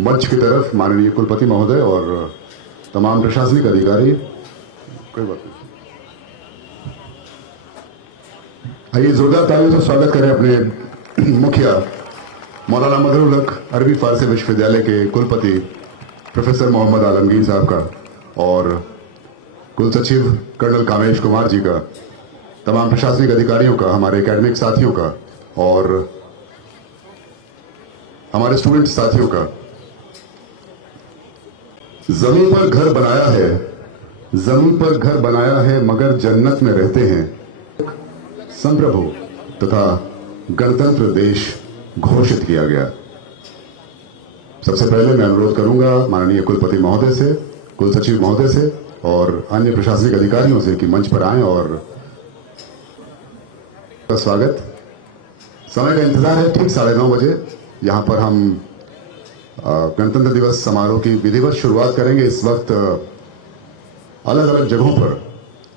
मंच की तरफ माननीय कुलपति महोदय और तमाम प्रशासनिक अधिकारी। कोई बात नहीं, आइए जोरदार तालियों से स्वागत करें अपने मुखिया मौलाना मजहरुल हक अरबी फारसी विश्वविद्यालय के कुलपति प्रोफेसर मोहम्मद आलमगीर साहब का और कुल सचिव कर्नल कामेश कुमार जी का, तमाम प्रशासनिक अधिकारियों का, हमारे एकेडमिक साथियों का और हमारे स्टूडेंट साथियों का। जमीन पर घर बनाया है, जमीन पर घर बनाया है मगर जन्नत में रहते हैं। संप्रभु तथा गणतंत्र देश घोषित किया गया। सबसे पहले मैं अनुरोध करूंगा माननीय कुलपति महोदय से, कुल सचिव महोदय से और अन्य प्रशासनिक अधिकारियों से कि मंच पर आएं और स्वागत। समय का इंतजार है, ठीक 9:30 बजे यहां पर हम गणतंत्र दिवस समारोह की विधिवत शुरुआत करेंगे। इस वक्त अलग अलग जगहों पर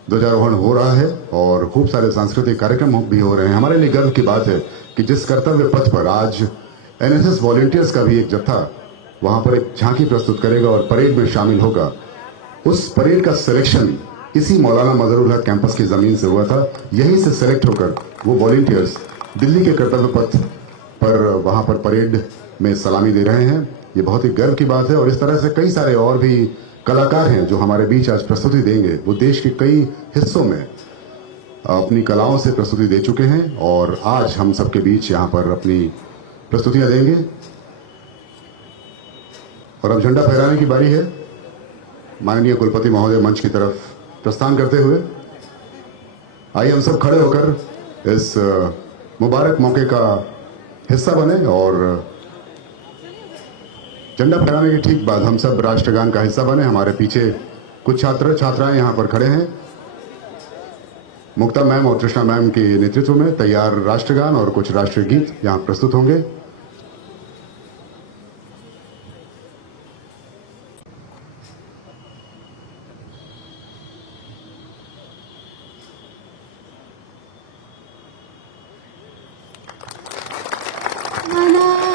ध्वजारोहण हो रहा है और खूब सारे सांस्कृतिक कार्यक्रम भी हो रहे हैं। हमारे लिए गर्व की बात है कि जिस कर्तव्य पथ पर आज एनएसएस वॉलंटियर्स का भी एक जत्था वहां पर एक झांकी प्रस्तुत करेगा और परेड में शामिल होगा, उस परेड का सिलेक्शन इसी मौलाना मजहरुल हक कैंपस की जमीन से हुआ था। यहीं से सेलेक्ट होकर वो वॉलंटियर्स दिल्ली के कर्तव्य पथ पर वहां पर परेड में सलामी दे रहे हैं। ये बहुत ही गर्व की बात है और इस तरह से कई सारे और भी कलाकार हैं जो हमारे बीच आज प्रस्तुति देंगे। वो देश के कई हिस्सों में अपनी कलाओं से प्रस्तुति दे चुके हैं और आज हम सबके बीच यहाँ पर अपनी प्रस्तुतियां देंगे। और अब झंडा फहराने की बारी है। माननीय कुलपति महोदय मंच की तरफ प्रस्थान करते हुए आइए हम सब खड़े होकर इस मुबारक मौके का हिस्सा बने और झंडा फहराने के ठीक बाद हम सब राष्ट्रगान का हिस्सा बने। हमारे पीछे कुछ छात्र छात्राएं यहां पर खड़े हैं। मुक्ता मैम और कृष्णा मैम के नेतृत्व में तैयार राष्ट्रगान और कुछ राष्ट्रीय गीत यहां प्रस्तुत होंगे।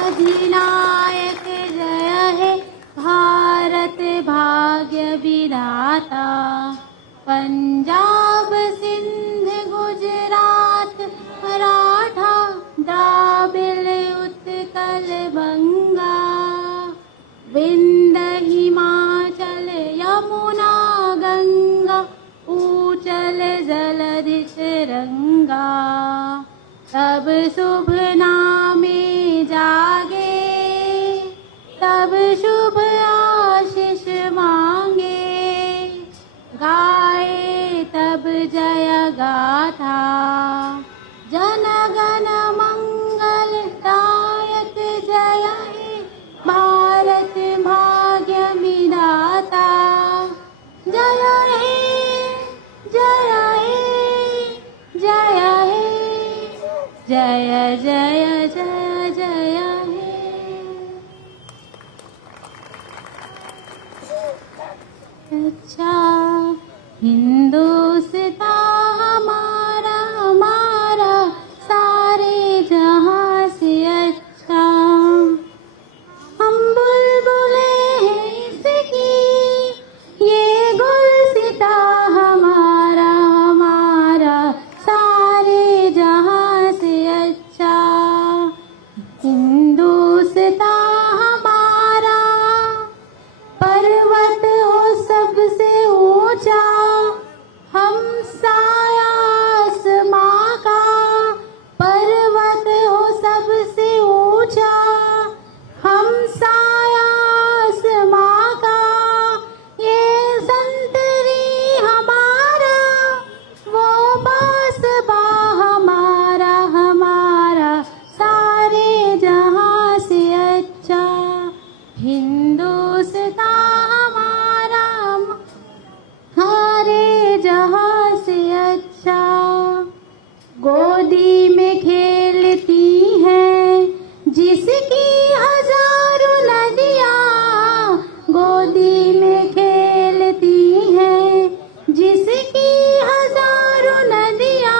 अधिनायक जय है भारत भाग्य विधाता, पंजाब सिंध गुजरात मराठा द्राविड़ उत्कल बंगा, विंध्य हिमाचल यमुना गंगा, ऊचल जलधि तिरंगा। तब शुभ नामे जागे, तब शुभ आशीष मांगे, गाए तब जय गाथा। जन गण मंगल दायक जय हे भारत भाग्य विधाता। जय हे जय हे जय हे जय जय जय जय हे। अच्छा हिंदुस्तान हमारा हमारा सारे जहां से अच्छा। हम बुलबुले हैं इसकी, ये गुलसिता हमारा हमारा सारे जहां से अच्छा। हिंदुस्तान हमारा पर्वत हो सबसे ऊंचा, हम साया आसमां का। पर्वत हो सबसे ऊंचा, हम साया आसमां का। ये संतरी हमारा, वो बासबा हमारा हमारा सारे जहां से अच्छा। हिंदुस्तान हमारा हमारे जहां से अच्छा। गोदी में खेलती हैं जिसकी हजारों नदियां, गोदी में खेलती हैं जिसकी हजारों नदियां।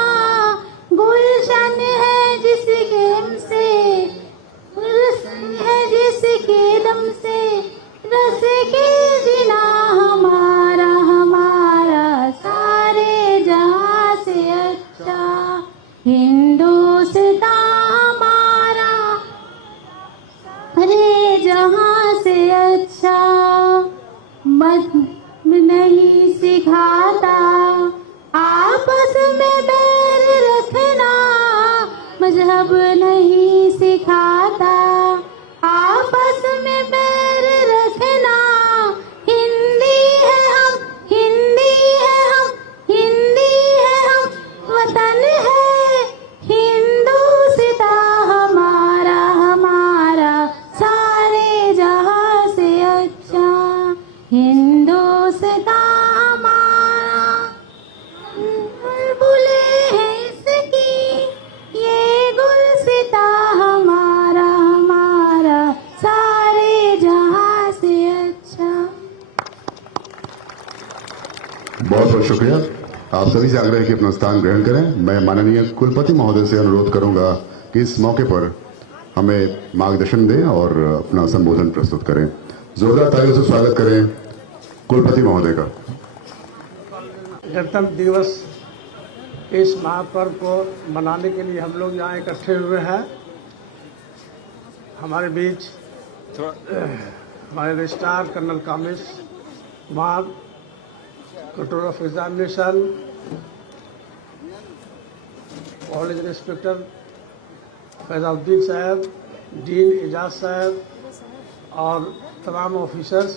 गुलशन है जिसके दम से, गुलशन है जिसके दम से मजहब नहीं सिखाता, आपस में बैर रखना मजहब नहीं सिखाता, आपस में बैर रखना। हिंदी है हम, हिंदी है हम, हिंदी है हम, वतन है हिंदुस्तां हमारा, हमारा सारे जहां से अच्छा हिंदुस्तां हमारा। बुलबुलें हैं इसकी ये गुलसिता हमारा, हमारा सारे जहां से अच्छा। बहुत बहुत शुक्रिया। आप सभी से आग्रह है कि अपना स्थान ग्रहण करें। मैं माननीय कुलपति महोदय से अनुरोध करूंगा कि इस मौके पर हमें मार्गदर्शन दें और अपना संबोधन प्रस्तुत करें। जोरदार तालियों से स्वागत करें कुलपति महोदय का। गणतंत्र दिवस इस महापर्व को मनाने के लिए हम लोग यहाँ इकट्ठे हुए हैं। हमारे बीच हमारे registrar colonel Kamish Kumar, controller of examination, college inspector Faizauddin साहब, डीन एजाज साहब और तमाम ऑफिसर्स,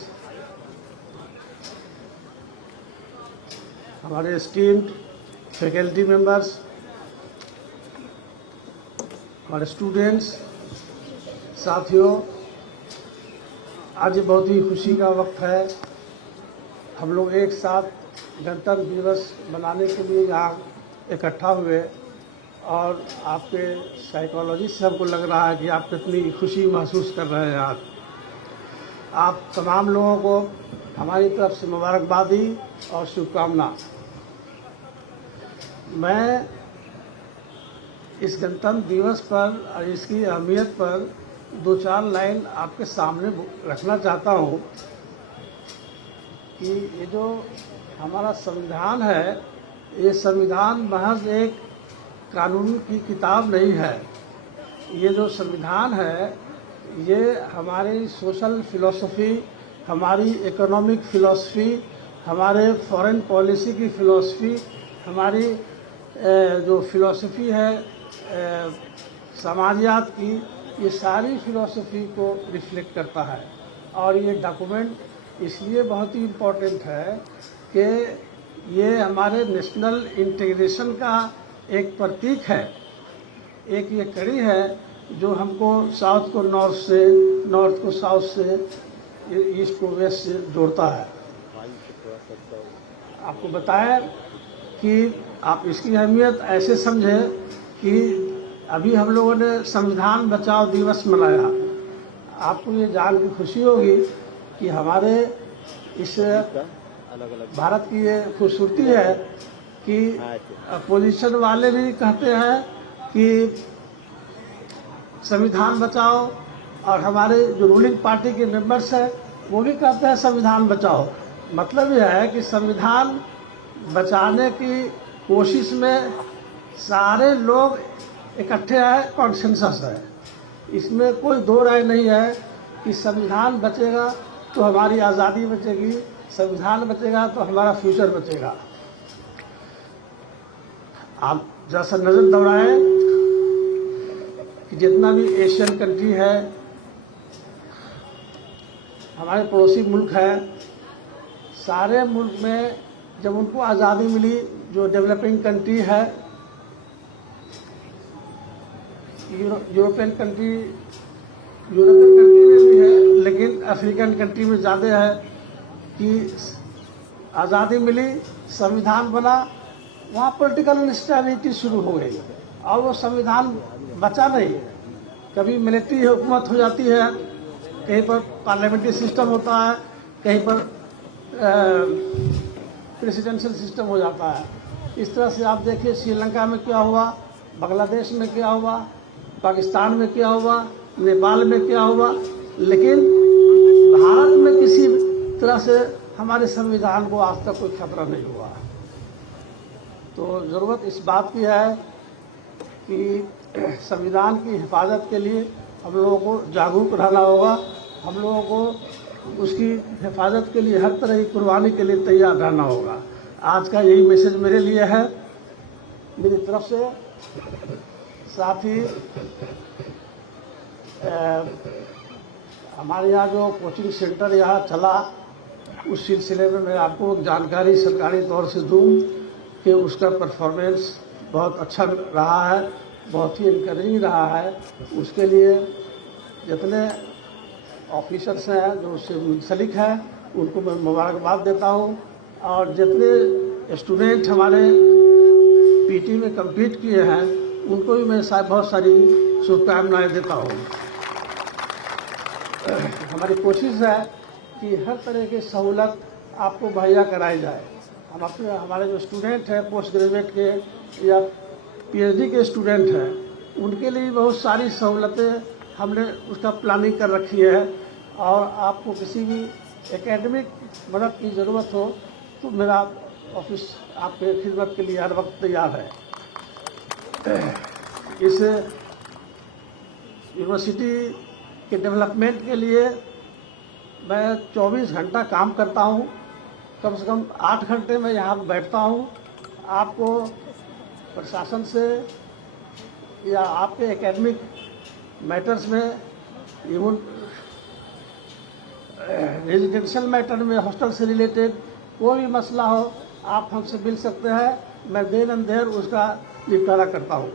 हमारे एस्टीम्ड फैकल्टी मेंबर्स, हमारे स्टूडेंट्स, साथियों, आज बहुत ही खुशी का वक्त है। हम लोग एक साथ गणतंत्र दिवस मनाने के लिए यहाँ इकट्ठा हुए और आपके साइकोलॉजी से हमको लग रहा है कि आप कितनी खुशी महसूस कर रहे हैं। आप तमाम लोगों को हमारी तरफ से मुबारकबादी और शुभकामना। मैं इस गणतंत्र दिवस पर और इसकी अहमियत पर दो चार लाइन आपके सामने रखना चाहता हूँ कि ये जो हमारा संविधान है, ये संविधान महज एक कानून की किताब नहीं है। ये जो संविधान है, ये हमारी सोशल फिलॉसफी, हमारी इकोनॉमिक फिलॉसफी, हमारे फॉरेन पॉलिसी की फिलॉसफी, हमारी जो फिलॉसफी है समाजियात की, ये सारी फिलॉसफी को रिफ्लेक्ट करता है। और ये डॉक्यूमेंट इसलिए बहुत ही इम्पोर्टेंट है कि ये हमारे नेशनल इंटीग्रेशन का एक प्रतीक है, एक ये कड़ी है जो हमको साउथ को नॉर्थ से, नॉर्थ को साउथ से, ईस्ट को वेस्ट से जोड़ता है। आपको बताया कि आप इसकी अहमियत ऐसे समझें कि अभी हम लोगों ने संविधान बचाओ दिवस मनाया। आपको ये जान के खुशी होगी कि हमारे इस भारत की ये खूबसूरती है कि अपोजिशन वाले भी कहते हैं कि संविधान बचाओ और हमारे जो रूलिंग पार्टी के मेंबर्स हैं वो भी कहते हैं संविधान बचाओ। मतलब यह है कि संविधान बचाने की कोशिश में सारे लोग इकट्ठे हैं, कॉन्सेंसस है। इसमें कोई दो राय नहीं है कि संविधान बचेगा तो हमारी आज़ादी बचेगी, संविधान बचेगा तो हमारा फ्यूचर बचेगा। आप जरा सा नज़र दौड़ाएं कि जितना भी एशियन कंट्री है, हमारे पड़ोसी मुल्क है, सारे मुल्क में जब उनको आज़ादी मिली, जो डेवलपिंग कंट्री है, यूरोपियन कंट्री में भी है, लेकिन अफ्रीकन कंट्री में ज़्यादा है कि आज़ादी मिली, संविधान बना, वहाँ पॉलिटिकल इंस्टेबिलिटी शुरू हो गई और वो संविधान बचा नहीं। कभी मिलिट्री हुकूमत हो जाती है, कहीं पर पार्लियामेंट्री सिस्टम होता है, कहीं पर प्रेसिडेंशियल सिस्टम हो जाता है। इस तरह से आप देखिए श्रीलंका में क्या हुआ, बांग्लादेश में क्या हुआ, पाकिस्तान में क्या हुआ, नेपाल में क्या हुआ, लेकिन भारत में किसी तरह से हमारे संविधान को आज तक कोई खतरा नहीं हुआ। तो ज़रूरत इस बात की है कि संविधान की हिफाजत के लिए हम लोगों को जागरूक रहना होगा। हम लोगों को उसकी हिफाजत के लिए हर तरह की कुर्बानी के लिए तैयार रहना होगा। आज का यही मैसेज मेरे लिए है मेरी तरफ से। साथ ही हमारे यहाँ जो कोचिंग सेंटर यहाँ चला, उस सिलसिले में मैं आपको जानकारी सरकारी तौर से दूँ कि उसका परफॉर्मेंस बहुत अच्छा रहा है, बहुत ही इनकरेजिंग रहा है। उसके लिए जितने ऑफिसर्स हैं जो उससे मुंसलिक हैं उनको मैं मुबारकबाद देता हूँ, और जितने स्टूडेंट हमारे पीटी में कम्पीट किए हैं उनको भी मैं बहुत सारी शुभकामनाएं देता हूँ। हमारी कोशिश है कि हर तरह की सहूलत आपको मुहैया कराई जाए। हम अपने हमारे जो स्टूडेंट हैं पोस्ट ग्रेजुएट के या पीएचडी के स्टूडेंट हैं उनके लिए बहुत सारी सहूलतें हमने उसका प्लानिंग कर रखी है, और आपको किसी भी एकेडमिक मदद की ज़रूरत हो तो मेरा ऑफिस आपके खिदमत के लिए हर वक्त तैयार है। इस यूनिवर्सिटी के डेवलपमेंट के लिए मैं 24 घंटा काम करता हूँ, कम से कम 8 घंटे मैं यहाँ बैठता हूँ। आपको प्रशासन से या आपके एकेडमिक मैटर्स में, इवन रेजिडेंशियल मैटर में, हॉस्टल से रिलेटेड कोई भी मसला हो आप हमसे मिल सकते हैं। मैं देर एंड देर उसका निपटारा करता हूँ।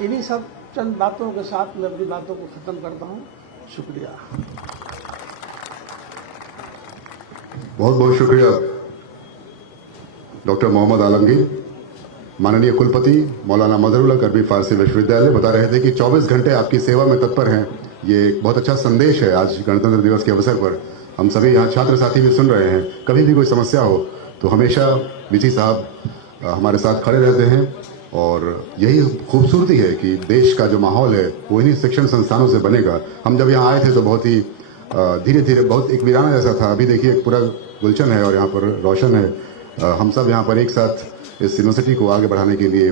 इन्हीं सब चंद बातों के साथ मैं अपनी बातों को ख़त्म करता हूँ। शुक्रिया। बहुत बहुत शुक्रिया डॉक्टर मोहम्मद आलमगीर। माननीय कुलपति मौलाना मजहरुल्लाह करबी फारसी विश्वविद्यालय बता रहे थे कि 24 घंटे आपकी सेवा में तत्पर हैं। ये एक बहुत अच्छा संदेश है। आज गणतंत्र दिवस के अवसर पर हम सभी यहाँ छात्र साथी भी सुन रहे हैं। कभी भी कोई समस्या हो तो हमेशा विजी साहब हमारे साथ खड़े रहते हैं, और यही खूबसूरती है कि देश का जो माहौल है वो इन्हीं शिक्षण संस्थानों से बनेगा। हम जब यहाँ आए थे तो बहुत ही धीरे धीरे बहुत एक वीराना जैसा था। अभी देखिए एक पूरा गुलशन है और यहाँ पर रोशन है। हम सब यहाँ पर एक साथ इस यूनिवर्सिटी को आगे बढ़ाने के लिए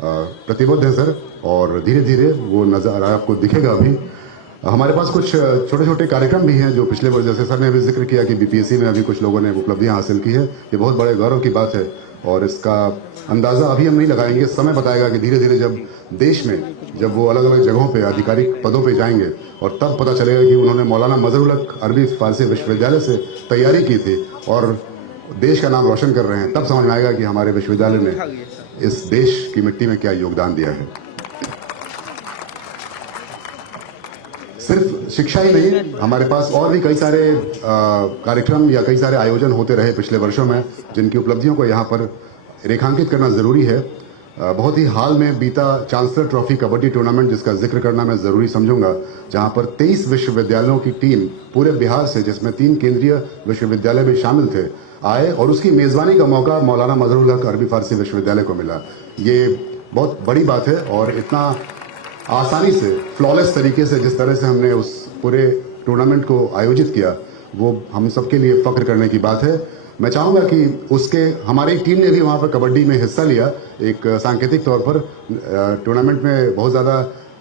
प्रतिबद्ध हैं सर, और धीरे धीरे वो नज़ारा आपको दिखेगा। अभी हमारे पास कुछ छोटे छोटे कार्यक्रम भी हैं जो पिछले वर्ष, जैसे सर ने अभी जिक्र किया कि बीपीएससी में अभी कुछ लोगों ने उपलब्धियां हासिल की है। ये बहुत बड़े गौरव की बात है, और इसका अंदाज़ा अभी हम नहीं लगाएंगे। समय बताएगा कि धीरे धीरे जब देश में जब वो अलग अलग जगहों पे आधिकारिक पदों पे जाएंगे और तब पता चलेगा कि उन्होंने मौलाना मजहरुल्लाह अरबी फारसी विश्वविद्यालय से तैयारी की थी और देश का नाम रोशन कर रहे हैं। तब समझ में आएगा कि हमारे विश्वविद्यालय ने इस देश की मिट्टी में क्या योगदान दिया है। सिर्फ शिक्षा ही नहीं, हमारे पास और भी कई सारे कार्यक्रम या कई सारे आयोजन होते रहे पिछले वर्षों में, जिनकी उपलब्धियों को यहाँ पर रेखांकित करना ज़रूरी है। बहुत ही हाल में बीता चांसलर ट्रॉफी कबड्डी टूर्नामेंट, जिसका जिक्र करना मैं ज़रूरी समझूंगा, जहाँ पर 23 विश्वविद्यालयों की टीम पूरे बिहार से, जिसमें 3 केंद्रीय विश्वविद्यालय भी शामिल थे, आए और उसकी मेज़बानी का मौका मौलाना मजहरुल्लाह अरबी फारसी विश्वविद्यालय को मिला। ये बहुत बड़ी बात है, और इतना आसानी से, फ्लॉलेस तरीके से जिस तरह से हमने उस पूरे टूर्नामेंट को आयोजित किया, वो हम सबके लिए फ़ख्र करने की बात है। मैं चाहूँगा कि उसके हमारी टीम ने भी वहाँ पर कबड्डी में हिस्सा लिया। एक सांकेतिक तौर पर टूर्नामेंट में बहुत ज़्यादा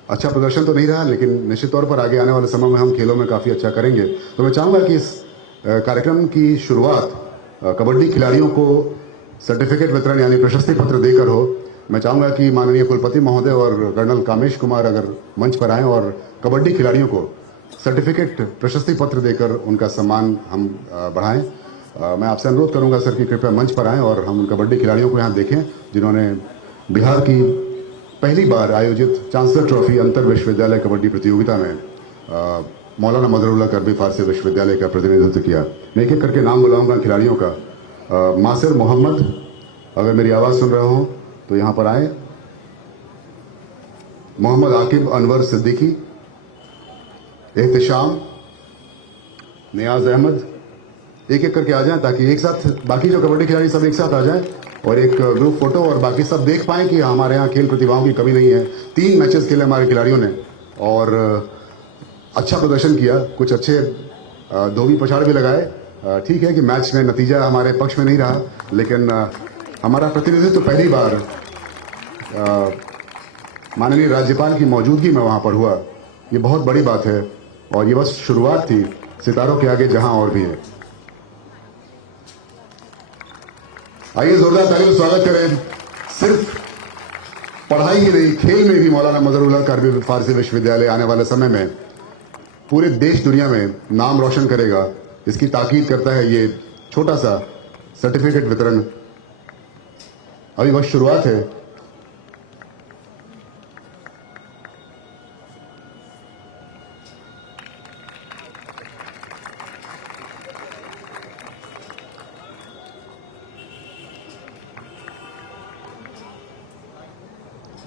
अच्छा प्रदर्शन तो नहीं रहा, लेकिन निश्चित तौर पर आगे आने वाले समय में हम खेलों में काफ़ी अच्छा करेंगे। तो मैं चाहूँगा कि इस कार्यक्रम की शुरुआत कबड्डी खिलाड़ियों को सर्टिफिकेट वितरण यानी प्रशस्ति पत्र देकर हो। मैं चाहूँगा कि माननीय कुलपति महोदय और कर्नल कामेश कुमार अगर मंच पर आएँ और कबड्डी खिलाड़ियों को सर्टिफिकेट प्रशस्ति पत्र देकर उनका सम्मान हम बढ़ाएं। मैं आपसे अनुरोध करूंगा सर कि कृपया मंच पर आएं और हम कबड्डी खिलाड़ियों को यहाँ देखें, जिन्होंने बिहार की पहली बार आयोजित चांसलर ट्रॉफी अंतर विश्वविद्यालय कबड्डी प्रतियोगिता में मौलाना मजहरुल्लाह अरबी फारसी विश्वविद्यालय का प्रतिनिधित्व किया। मैं एक एक करके नाम बुलाऊंगा खिलाड़ियों का। मासिर मोहम्मद, अगर मेरी आवाज़ सुन रहे हो तो यहाँ पर आए। मोहम्मद आकिब अनवर सिद्दीकी, एहतिशाम, नियाज अहमद, एक एक करके आ जाएं ताकि एक साथ बाकी जो कबड्डी खिलाड़ी सब एक साथ आ जाएं और एक ग्रुप फोटो, और बाकी सब देख पाएं कि हमारे यहाँ खेल प्रतिभाओं की कमी नहीं है। 3 मैचेस खेले हमारे खिलाड़ियों ने और अच्छा प्रदर्शन किया, कुछ अच्छे धोबी पछाड़ भी लगाए। ठीक है कि मैच में नतीजा हमारे पक्ष में नहीं रहा, लेकिन हमारा प्रतिनिधित्व तो पहली बार माननीय राज्यपाल की मौजूदगी में वहाँ पर हुआ, ये बहुत बड़ी बात है और ये बस शुरुआत थी, सितारों के आगे जहां और भी है। आइए जोरदार तालियों से स्वागत करें। सिर्फ पढ़ाई ही नहीं, खेल में भी मौलाना मजहरुल हक अरबी फारसी विश्वविद्यालय आने वाले समय में पूरे देश दुनिया में नाम रोशन करेगा, इसकी ताकीद करता है ये छोटा सा सर्टिफिकेट वितरण। अभी बस शुरुआत है।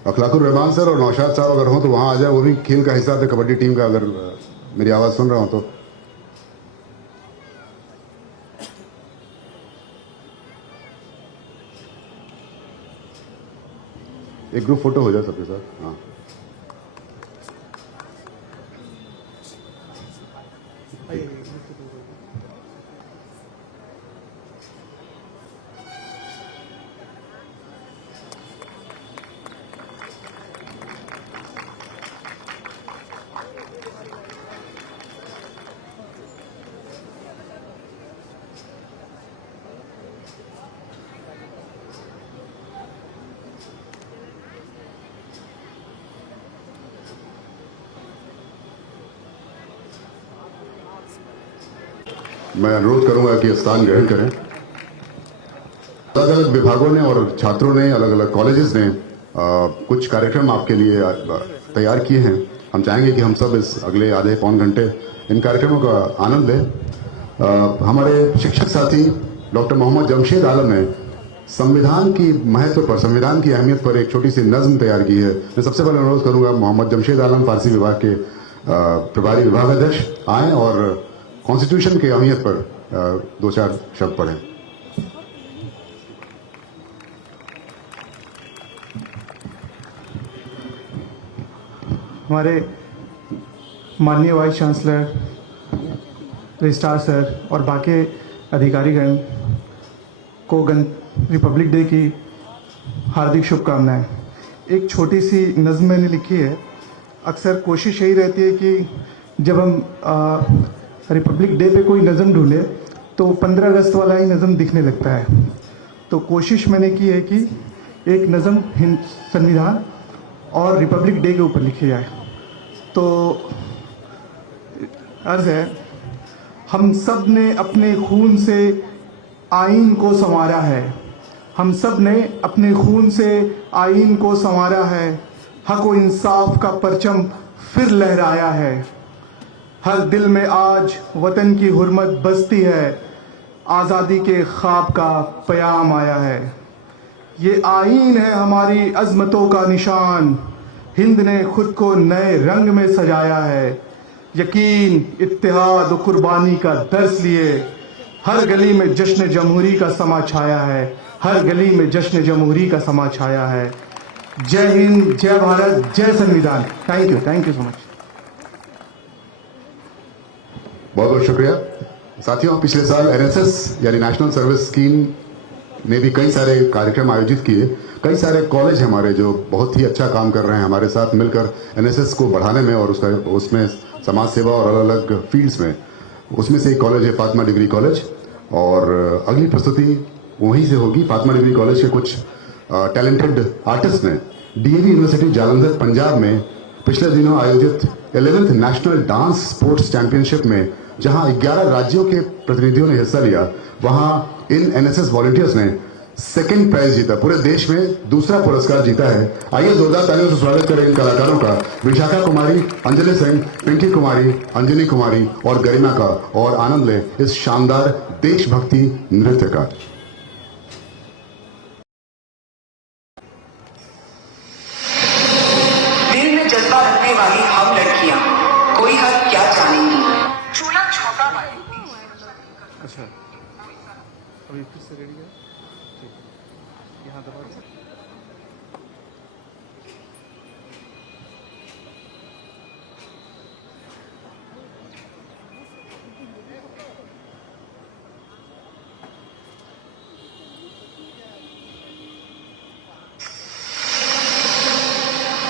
अखलाकुर रहमान सर और नौशाद साहब अगर हो तो वहां आ जाए, वो भी खेल का हिस्सा थे, कबड्डी टीम का, अगर मेरी आवाज सुन रहा हो तो। एक ग्रुप फोटो हो जाए सबके साथ। हाँ, मैं अनुरोध करूंगा कि स्थान ग्रहण करें। अलग अलग विभागों ने और छात्रों ने, अलग अलग कॉलेजेस ने कुछ कार्यक्रम आपके लिए तैयार किए हैं। हम चाहेंगे कि हम सब इस अगले आधे पौन घंटे इन कार्यक्रमों का आनंद लें। हमारे शिक्षक साथी डॉक्टर मोहम्मद जमशेद आलम ने संविधान की महत्व पर, संविधान की अहमियत पर एक छोटी सी नज्म तैयार की है। मैं सबसे पहले अनुरोध करूंगा मोहम्मद जमशेद आलम फारसी विभाग के प्रभारी विभागाध्यक्ष आए और कॉन्स्टिट्यूशन की अहमियत पर दो चार शब्द पढ़ें। हमारे माननीय वाइस चांसलर, रजिस्ट्रार सर और बाकी अधिकारीगण को रिपब्लिक डे की हार्दिक शुभकामनाएं। एक छोटी सी नज़्म मैंने लिखी है। अक्सर कोशिश यही रहती है कि जब हम रिपब्लिक डे पे कोई नज़म ढूंढे तो 15 अगस्त वाला ही नज़म दिखने लगता है। तो कोशिश मैंने की है कि एक नज़म संविधान और रिपब्लिक डे के ऊपर लिखी जाए। तो अर्ज़ है, हम सब ने अपने खून से आईन को संवारा है, हम सब ने अपने खून से आईन को संवारा है, हक व इंसाफ का परचम फिर लहराया है, हर दिल में आज वतन की हुर्मत बसती है, आज़ादी के ख्वाब का प्याम आया है। ये आईन है हमारी अज़मतों का निशान, हिंद ने खुद को नए रंग में सजाया है। यकीन, इत्तेहाद, कुर्बानी का दर्स लिए हर गली में जश्न जमहूरी का समा छाया है, हर गली में जश्न जमहूरी का समा छाया है। जय हिंद, जय भारत, जय संविधान। Thank you so much. बहुत बहुत शुक्रिया साथियों। पिछले साल एनएसएस यानी नेशनल सर्विस स्कीम ने भी कई सारे कार्यक्रम आयोजित किए। कई सारे कॉलेज हमारे जो बहुत ही अच्छा काम कर रहे हैं हमारे साथ मिलकर एनएसएस को बढ़ाने में और उसमें समाज सेवा और अलग अलग फील्ड्स में। उसमें से एक कॉलेज है फातिमा डिग्री कॉलेज और अगली प्रस्तुति वहीं से होगी। फातिमा डिग्री कॉलेज के कुछ टैलेंटेड आर्टिस्ट ने डीएवी यूनिवर्सिटी जालंधर पंजाब में पिछले दिनों आयोजित 11th national dance sports championship में जहां 11 राज्यों के प्रतिनिधियों ने हिस्सा लिया, वहां इन एनएसएस वॉलंटियर्स ने सेकंड प्राइज जीता, पूरे देश में दूसरा पुरस्कार जीता है। आइए जोरदार तालियों से स्वागत करें इन कलाकारों का, विशाखा कुमारी, अंजलि सिंह, पिंकी कुमारी, अंजनी कुमारी और गरिमा का, और आनंद लें इस शानदार देशभक्ति नृत्य का। दिल में जज्बा रखने वाली हम लड़कियां कोई हद क्या जानेंगी। चूल्हा छोटा अच्छा, अभी फिर से रेडी है। ठीक है, यहाँ दबा दो।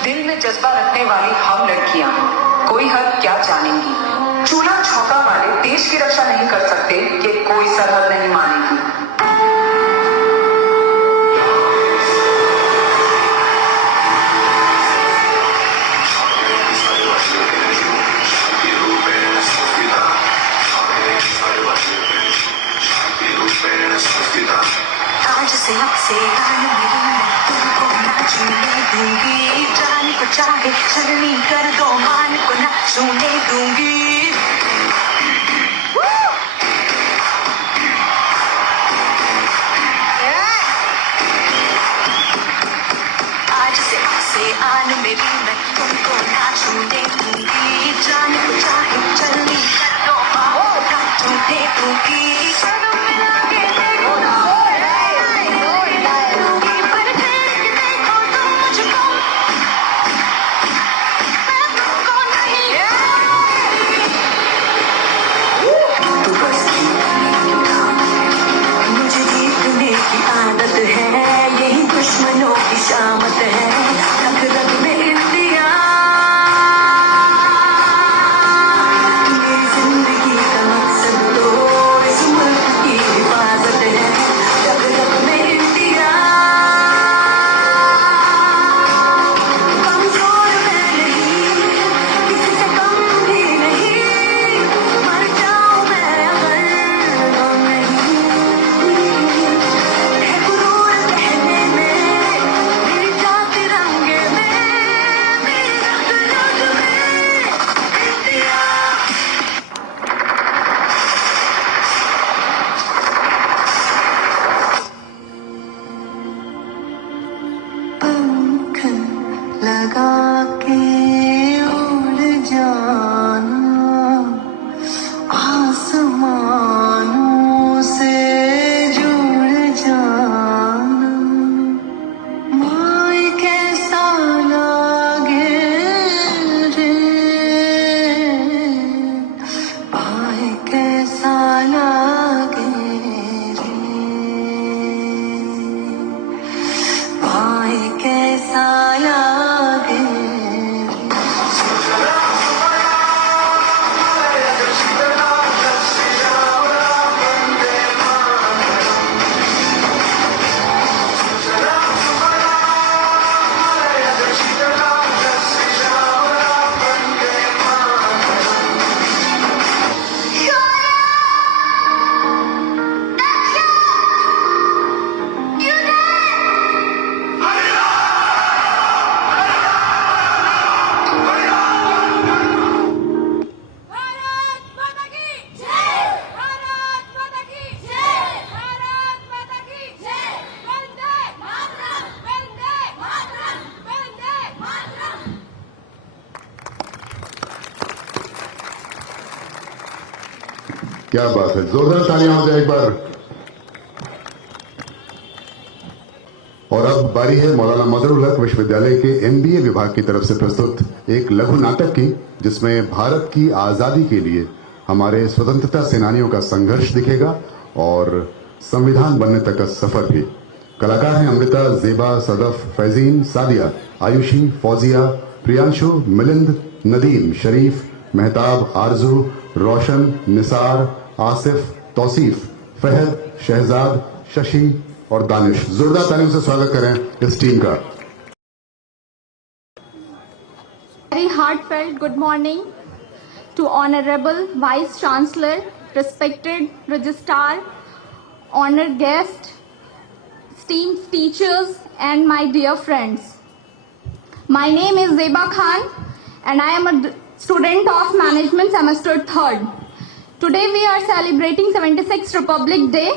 दिल में जज्बा रखने वाली हम लड़कियां कोई क्या जानेंगी। चूल्हा छौका वाले देश की रक्षा नहीं कर सकते, ये कोई सरहद नहीं मानेगी। आज से आने मेरी मैं तुमको ना छूने दूंगी, जान को चाहे छलनी कर दो, मान को ना छूने दूंगी। आज से आने मेरी मैं तुमको ना छूने दूंगी, जान को चाहे छलनी कर दो, मान को ना छूने दूंगी। दुश्मनों की शामत है, रग रग में इंडिया, मेरी जिंदगी का मकसद तो इस मुल्क की हिफाजत है, रग रग में इंडिया। कमजोर मैं नहीं, किसी से कम भी नहीं, मर जाऊं मैं अगर गम नहीं, है गुरूर कहने में मेरी जात रंगे में, मेरी रग रग में इंडिया। पंख लगा के उड़ जाना, आसमानों से जुड़ जाना, माए कैसा लागे रे, माए कैसा लागे रे, माए कैसा लागे रे। भारत माता की जय, भारत माता की जय, भारत माता की जय, वंदे मातरम, वंदे मातरम, वंदे मातरम। क्या बात है, जोरदार तालियां हो जाए एक बार। और अब बारी है मौलाना मजहरुल हक विश्वविद्यालय के एमबीए विभाग की तरफ से प्रस्तुत एक लघु नाटक की, जिसमें भारत की आजादी के लिए हमारे स्वतंत्रता सेनानियों का संघर्ष दिखेगा और संविधान बनने तक का सफर भी। कलाकार हैं अमृता, जेबा, सदफ, फैजीन, सादिया, आयुषी, फौजिया, प्रियांशु, मिलिंद, नदीम, शरीफ, मेहताब, आरजू, रोशन, निसार, आसिफ, तौसीफ, फहद, शहजाद, शशि और दानिश। जोरदार तालियों से स्वागत करें इस टीम का। Very heartfelt good morning to Honorable Vice Chancellor, respected Registrar, honored guests, esteemed teachers, and my dear friends. My name is Zeba Khan, and I am a student of Management Semester 3rd. Today we are celebrating 76th Republic Day.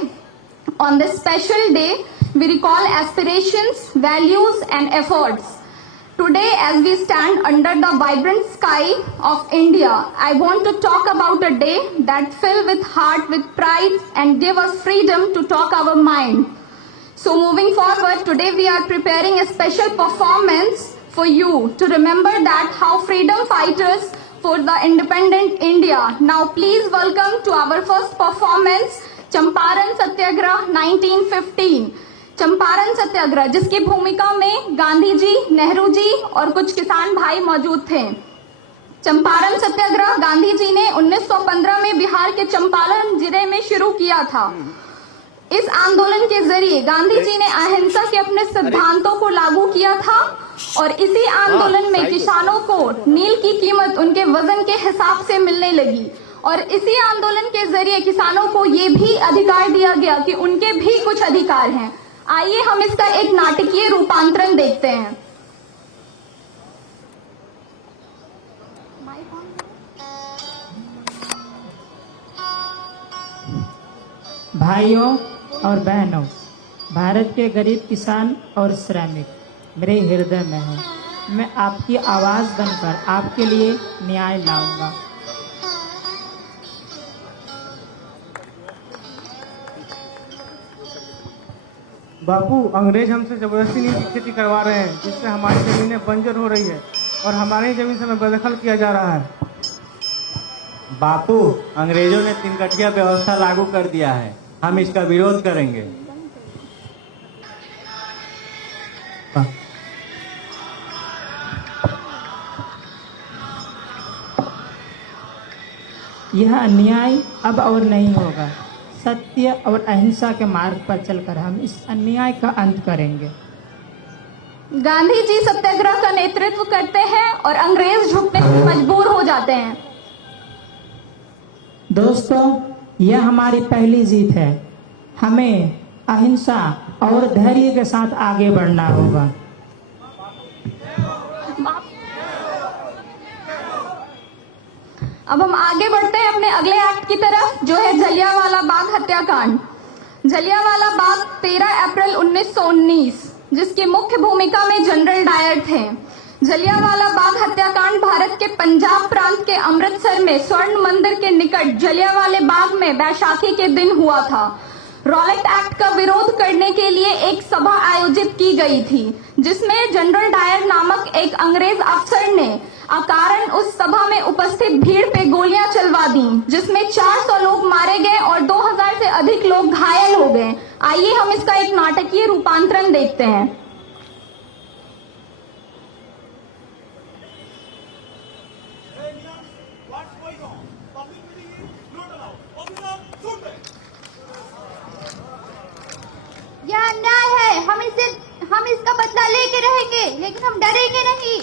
On this special day, we recall aspirations, values, and efforts. Today, as we stand under the vibrant sky of India, I want to talk about a day that fills with heart with pride and give us freedom to talk our mind. So moving forward, today we are preparing a special performance for you to remember that how freedom fighters for the independent India. Now please welcome to our first performance, Champaran सत्याग्रह 1915। चंपारण सत्याग्रह जिसकी भूमिका में गांधी जी, नेहरू जी और कुछ किसान भाई मौजूद थे। चंपारण सत्याग्रह गांधी जी ने 1915 में बिहार के चंपारण जिले में शुरू किया था। इस आंदोलन के जरिए गांधी जी ने अहिंसा के अपने सिद्धांतों को लागू किया था और इसी आंदोलन में किसानों को नील की कीमत उनके वजन के हिसाब से मिलने लगी और इसी आंदोलन के जरिए किसानों को ये भी अधिकार दिया गया कि उनके भी कुछ अधिकार हैं। आइए हम इसका एक नाटकीय रूपांतरण देखते हैं। भाइयों और बहनों, भारत के गरीब किसान और श्रमिक मेरे हृदय में है। मैं आपकी आवाज़ बनकर आपके लिए न्याय लाऊंगा। बापू, अंग्रेज हमसे जबरदस्ती नील की खेती करवा रहे हैं, जिससे हमारी जमीनें बंजर हो रही है और हमारी जमीन से हमें बेदखल किया जा रहा है। बापू, अंग्रेजों ने 3 कटिया व्यवस्था लागू कर दिया है, हम इसका विरोध करेंगे। यह अन्याय अब और नहीं होगा। सत्य और अहिंसा के मार्ग पर चलकर हम इस अन्याय का अंत करेंगे। गांधी जी सत्याग्रह का नेतृत्व करते हैं और अंग्रेज झुकने पर मजबूर हो जाते हैं। दोस्तों, यह हमारी पहली जीत है। हमें अहिंसा और धैर्य के साथ आगे बढ़ना होगा। अब हम आगे बढ़ते हैं अपने अगले एक्ट की तरफ, जो है जलियांवाला बाग हत्याकांड। जलियांवाला बाग 13 अप्रैल 1919, जिसकी मुख्य भूमिका में जनरल डायर थे। जलियांवाला बाग हत्याकांड भारत के पंजाब प्रांत के अमृतसर में स्वर्ण मंदिर के निकट जलियांवाले बाग में बैसाखी के दिन हुआ था। रॉलेट एक्ट का विरोध करने के लिए एक सभा आयोजित की गई थी, जिसमें जनरल डायर नामक एक अंग्रेज अफसर ने अकारण उस सभा में उपस्थित भीड़ पे गोलियां चलवा दी, जिसमें 400 लोग मारे गए और 2000 से अधिक लोग घायल हो गए। आइए हम इसका एक नाटकीय रूपांतरण देखते हैं। यह अन्याय है, हम इसका बदला लेके रहेंगे, लेकिन हम डरेंगे नहीं।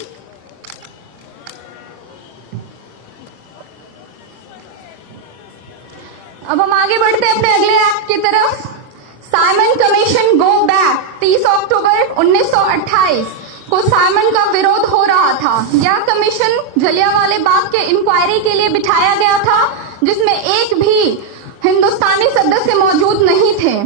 अब हम आगे बढ़ते हैं अपने अगले एक्ट की तरफ। साइमन कमीशन गो बैक 30 अक्टूबर 1928 को साइमन का विरोध हो रहा था। यह कमीशन जलियांवाले बाग के इंक्वायरी के लिए बिठाया गया था, जिसमें एक भी हिंदुस्तानी सदस्य मौजूद नहीं थे।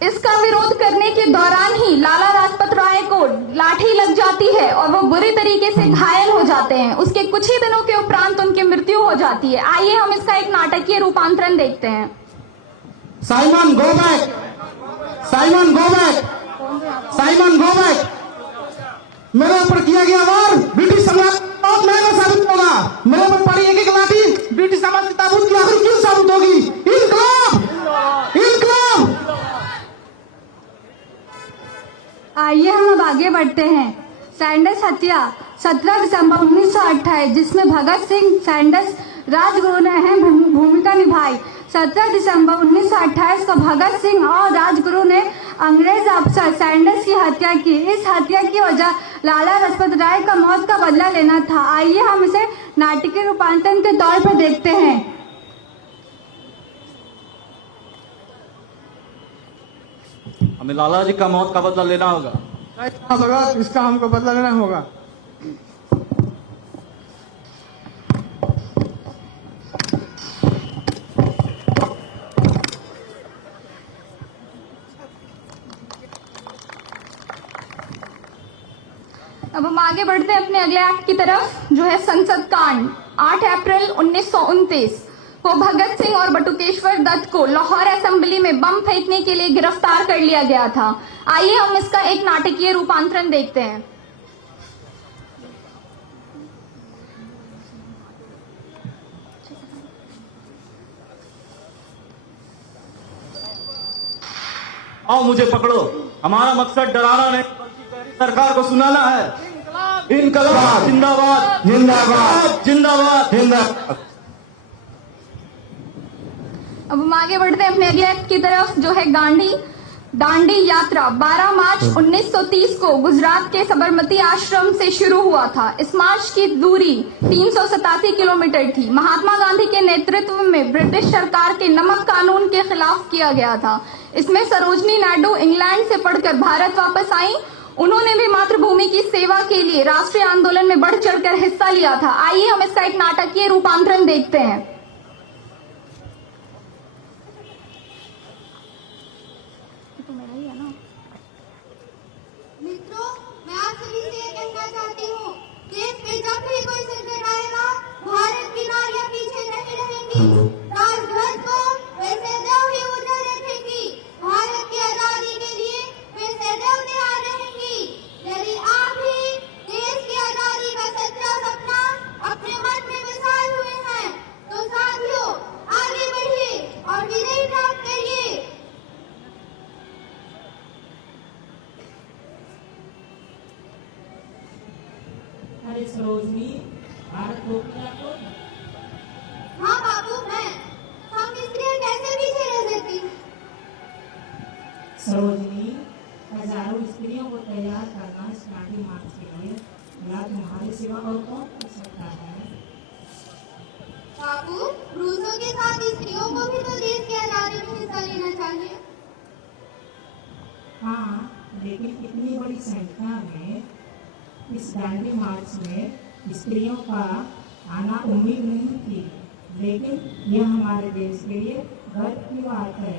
इसका विरोध करने के दौरान ही लाला लाजपत राय को लाठी लग जाती है और वो बुरी तरीके से घायल हो जाते हैं। उसके कुछ ही दिनों के उपरांत उनकी मृत्यु हो जाती है। आइए हम इसका एक नाटकीय रूपांतरण देखते हैं। Simon go back, Simon go back, Simon go back. मेरे ऊपर किया गया वार ब्रिटिश सम्राट बहुत महंगा साबित होगा। मेरे ऊपर पड़ी एक एक लाठी ब्रिटिश साम्राज्य की ताबूत की आखिरी कील साबित होगी। इनकलाब, इनकलाब। आइए हम अब आगे बढ़ते हैं। सैंडर्स हत्या 17 दिसंबर 1928, जिसमें भगत सिंह सैंडर्स राजगुरु ने अहम भूमिका निभाई। 17 दिसंबर 1928 को भगत सिंह और राजगुरु ने अंग्रेज अफसर सैंडर्स की हत्या की। इस हत्या की वजह लाला लाजपत राय का मौत का बदला लेना था। आइए हम इसे नाटकीय रूपांतरण के तौर पर देखते हैं। हमें लाला जी का मौत का बदला लेना होगा। इसका हमको बदला लेना होगा। अब हम आगे बढ़ते हैं अपने अगले एक्ट की तरफ, जो है संसद कांड। 8 अप्रैल 1929 को भगत सिंह और बटुकेश्वर दत्त को लाहौर असेंबली में बम फेंकने के लिए गिरफ्तार कर लिया गया था। आइए हम इसका एक नाटकीय रूपांतरण देखते हैं। आओ मुझे पकड़ो, हमारा मकसद डराना नहीं बल्कि सरकार को सुनाना है। इनकलाब जिंदाबाद जिंदाबाद जिंदाबाद जिंदाबाद। अब हम आगे बढ़ते हैं अपने अगले एक्ट की तरफ, जो है दांडी यात्रा 12 मार्च 1930 को गुजरात के सबरमती आश्रम से शुरू हुआ था। इस मार्च की दूरी 387 किलोमीटर थी। महात्मा गांधी के नेतृत्व में ब्रिटिश सरकार के नमक कानून के खिलाफ किया गया था। इसमें सरोजनी नायडू इंग्लैंड से पढ़कर भारत वापस आई। उन्होंने भी मातृभूमि की सेवा के लिए राष्ट्रीय आंदोलन में बढ़ चढ़कर हिस्सा लिया था। आइए हम इसका एक नाटकीय रूपांतरण देखते हैं। मित्रों, मैं आप सभी से ये कहना चाहती हूँ कि इसमें जब भी कोई संकट आएगा, भारत की नारियां पीछे नहीं रहेंगी। राजध्वज को वे सदैव ही ऊंचा रखेंगी। भारत की आजादी के लिए वे सदैव तैयार रहेंगी। यदि आप भी देश की आजादी का सच्चा सपना अपने मन में बसाए हुए हैं, तो साथियों आगे बढ़िए और विजय प्राप्त करिए। अरे सरोजनी, भारत रोकिया तो हाँ बाबू, मैं हम स्त्रियां कैसे पीछे रह सकती। सरोजनी, हजारों स्त्रियों को तैयार करना इस दांडी मार्च के लिए या तुम्हारे सिवा और कौन कर सकता है। बाबू, पुरुषों के साथ स्त्रियों को भी तो देश की आजादी में हिस्सा लेना चाहिए। हाँ, लेकिन इतनी बड़ी संख्या में इस दांडी मार्च में स्त्रियों का आना उम्मीद नहीं थी, लेकिन यह हमारे देश के लिए गर्व की बात है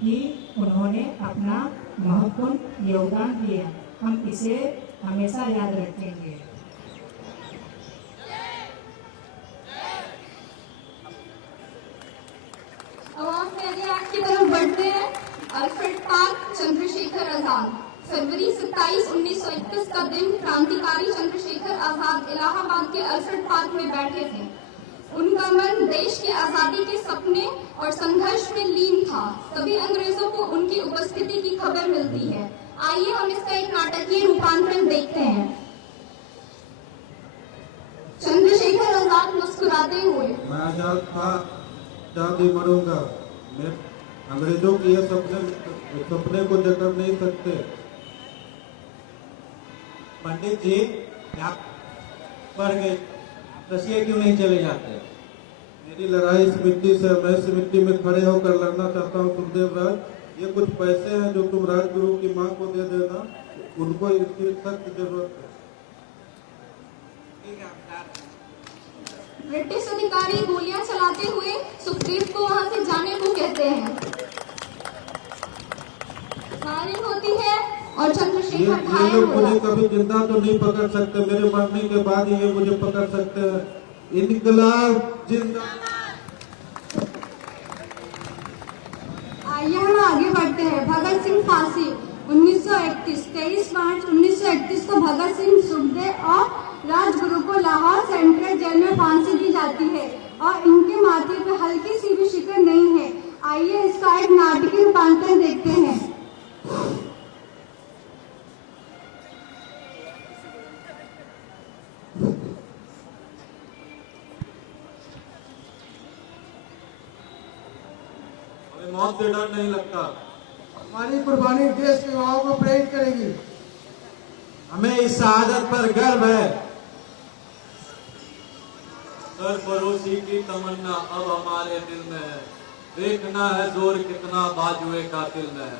कि उन्होंने अपना महत्वपूर्ण योगदान दिया। हम इसे हमेशा याद रखेंगे। अब हम पहले एक्ट की तरफ बढ़ते हैं। Alfred park Chandrashekhar Azad. फरवरी 27, 1931 का दिन क्रांतिकारी चंद्रशेखर आजाद इलाहाबाद के अल्फ्रेड पार्क में बैठे थे। उनका मन देश की आजादी के सपने और संघर्ष में लीन था। तभी अंग्रेजों को उनकी उपस्थिति की खबर मिलती है। आइए हम इसका एक नाटकीय रूपांतरण देखते हैं। चंद्रशेखर आजाद मुस्कुराते हुए, मैं आजाद था, आजाद ही मरूंगा। मैं अंग्रेजों की ये सपने को जकड़ नहीं सकते। पंडित जी, आप पढ़ गए, रसिया क्यों नहीं चले जाते। मेरी लड़ाई इस मिट्टी से, मैं इस मिट्टी में खड़े होकर लड़ना चाहता हूँ। सुखदेव राज, ये कुछ पैसे हैं जो तुम राजगुरु की माँ को दे देना, उनको इसकी सख्त जरूरत है। ब्रिटिश अधिकारी गोलियां चलाते हुए सुखदेव को वहां से जाने को कहते हैं। फायरिंग होती है और चंद्रशेखर ये घायल लोग हो मुझे जाते हैं। कभी जिंदा तो नहीं पकड़ सकते, मेरे मरने के बाद ही ये मुझे पकड़ सकते हैं। इनकलाब जिंदाबाद। आइए हम आगे बढ़ते हैं। भगत सिंह फांसी 1931। 23 मार्च 1931 को भगत सिंह, सुखदेव और राजगुरु को लाहौर सेंट्रल जेल में फांसी दी जाती है और इनके माथे पे हल्की सी भी शिकन नहीं है। आइए इसका एक नाटकीय रूपांतरण देखते हैं। हमें मौत से डर नहीं लगता। हमारी कुर्बानी देश के युवाओं को प्रेरित करेगी। हमें इस शहादत पर गर्व है। सरफरोशी की तमन्ना अब हमारे दिल में है। देखना है जोर कितना बाजुए कातिल में है।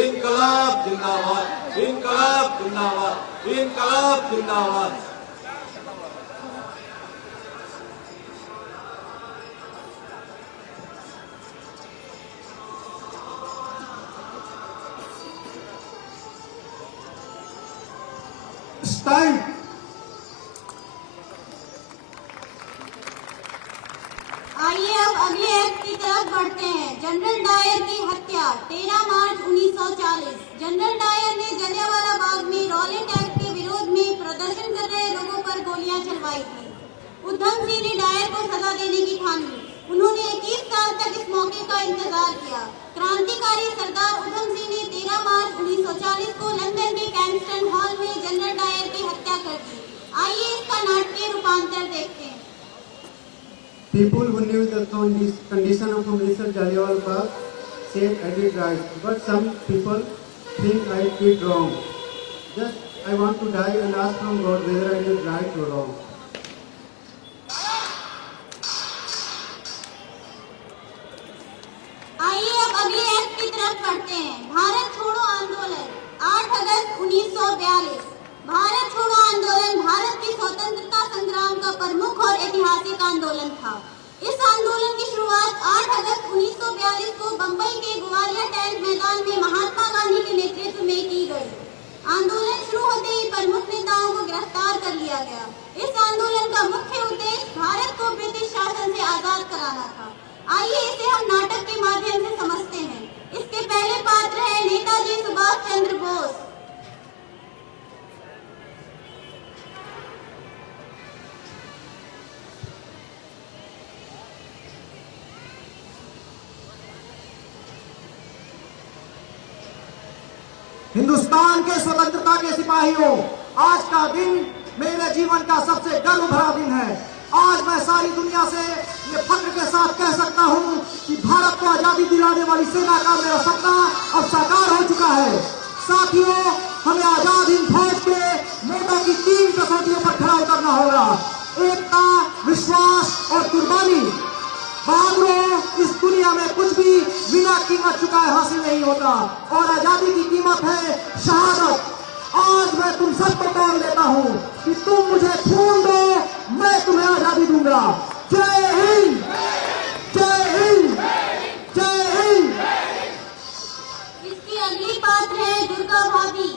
इनकलाब जिंदाबाद, इनकलाब जिंदाबाद, इनकलाब जिंदाबाद। आइए अब अगले एक्ट की तरफ बढ़ते हैं। जनरल डायर की हत्या 13 मार्च 1940। जनरल डायर ने जलियांवाला बाग में रॉलेट एक्ट के विरोध में प्रदर्शन कर रहे लोगों पर गोलियां चलवाई थी। उधम सिंह ने डायर को सजा देने की ठानी। उन्होंने 21 साल तक इस मौके का इंतजार किया। क्रांतिकारी सरदार उधम सिंह ने 13 मार्च 1940 को लंदन के कैम्पस्टन हॉल में जनरल डायर की हत्या कर दी। आइए इसका नाटकीय रूपांतर देखते हैं। People who knew the condition of Mr. Jallianwala Bagh said I did right, but some people think I did wrong. Just I want to die and ask from God whether I did right or wrong. आइए अब अगले act की तरफ बढ़ते हैं। भारत छोड़ो आंदोलन 8 अगस्त 1942। भारत छोड़ो आंदोलन भारत की स्वतंत्रता संग्राम का प्रमुख और ऐतिहासिक आंदोलन था। इस आंदोलन की शुरुआत 8 अगस्त 1942 को बंबई के ग्वालियर टैंक मैदान में महात्मा गांधी के नेतृत्व में की गई। आंदोलन शुरू होते ही प्रमुख नेताओं को गिरफ्तार कर लिया गया। इस आंदोलन का मुख्य उद्देश्य भारत को ब्रिटिश शासन से आजाद कराना था। आइए इसे हम नाटक के माध्यम से समझते हैं। इसके पहले पात्र है नेताजी सुभाष चंद्र बोस। हिंदुस्तान के स्वतंत्रता के सिपाहियों, आज का दिन मेरे जीवन का सबसे गर्व भरा दिन है। आज मैं सारी दुनिया से ये फख्र के साथ कह सकता हूँ कि भारत को आजादी दिलाने वाली सेना का मेरा सपना अब साकार हो चुका है। साथियों, हमें आजाद हिंद फौज के मोटो की 3 कसौटियों पर खरा उतरना होगा। एकता, विश्वास और कुर्बानी। बहादुरों, इस दुनिया में कुछ भी बिना कीमत चुकाए हासिल नहीं होता और आजादी की कीमत है शहादत। आज मैं तुम सबको मान लेता हूँ कि तुम मुझे खून दो, मैं तुम्हें आजादी दूंगा। जय हिंद, जय हिंद, जय हिंद। इसकी अगली पात्र है दुर्गा भाभी।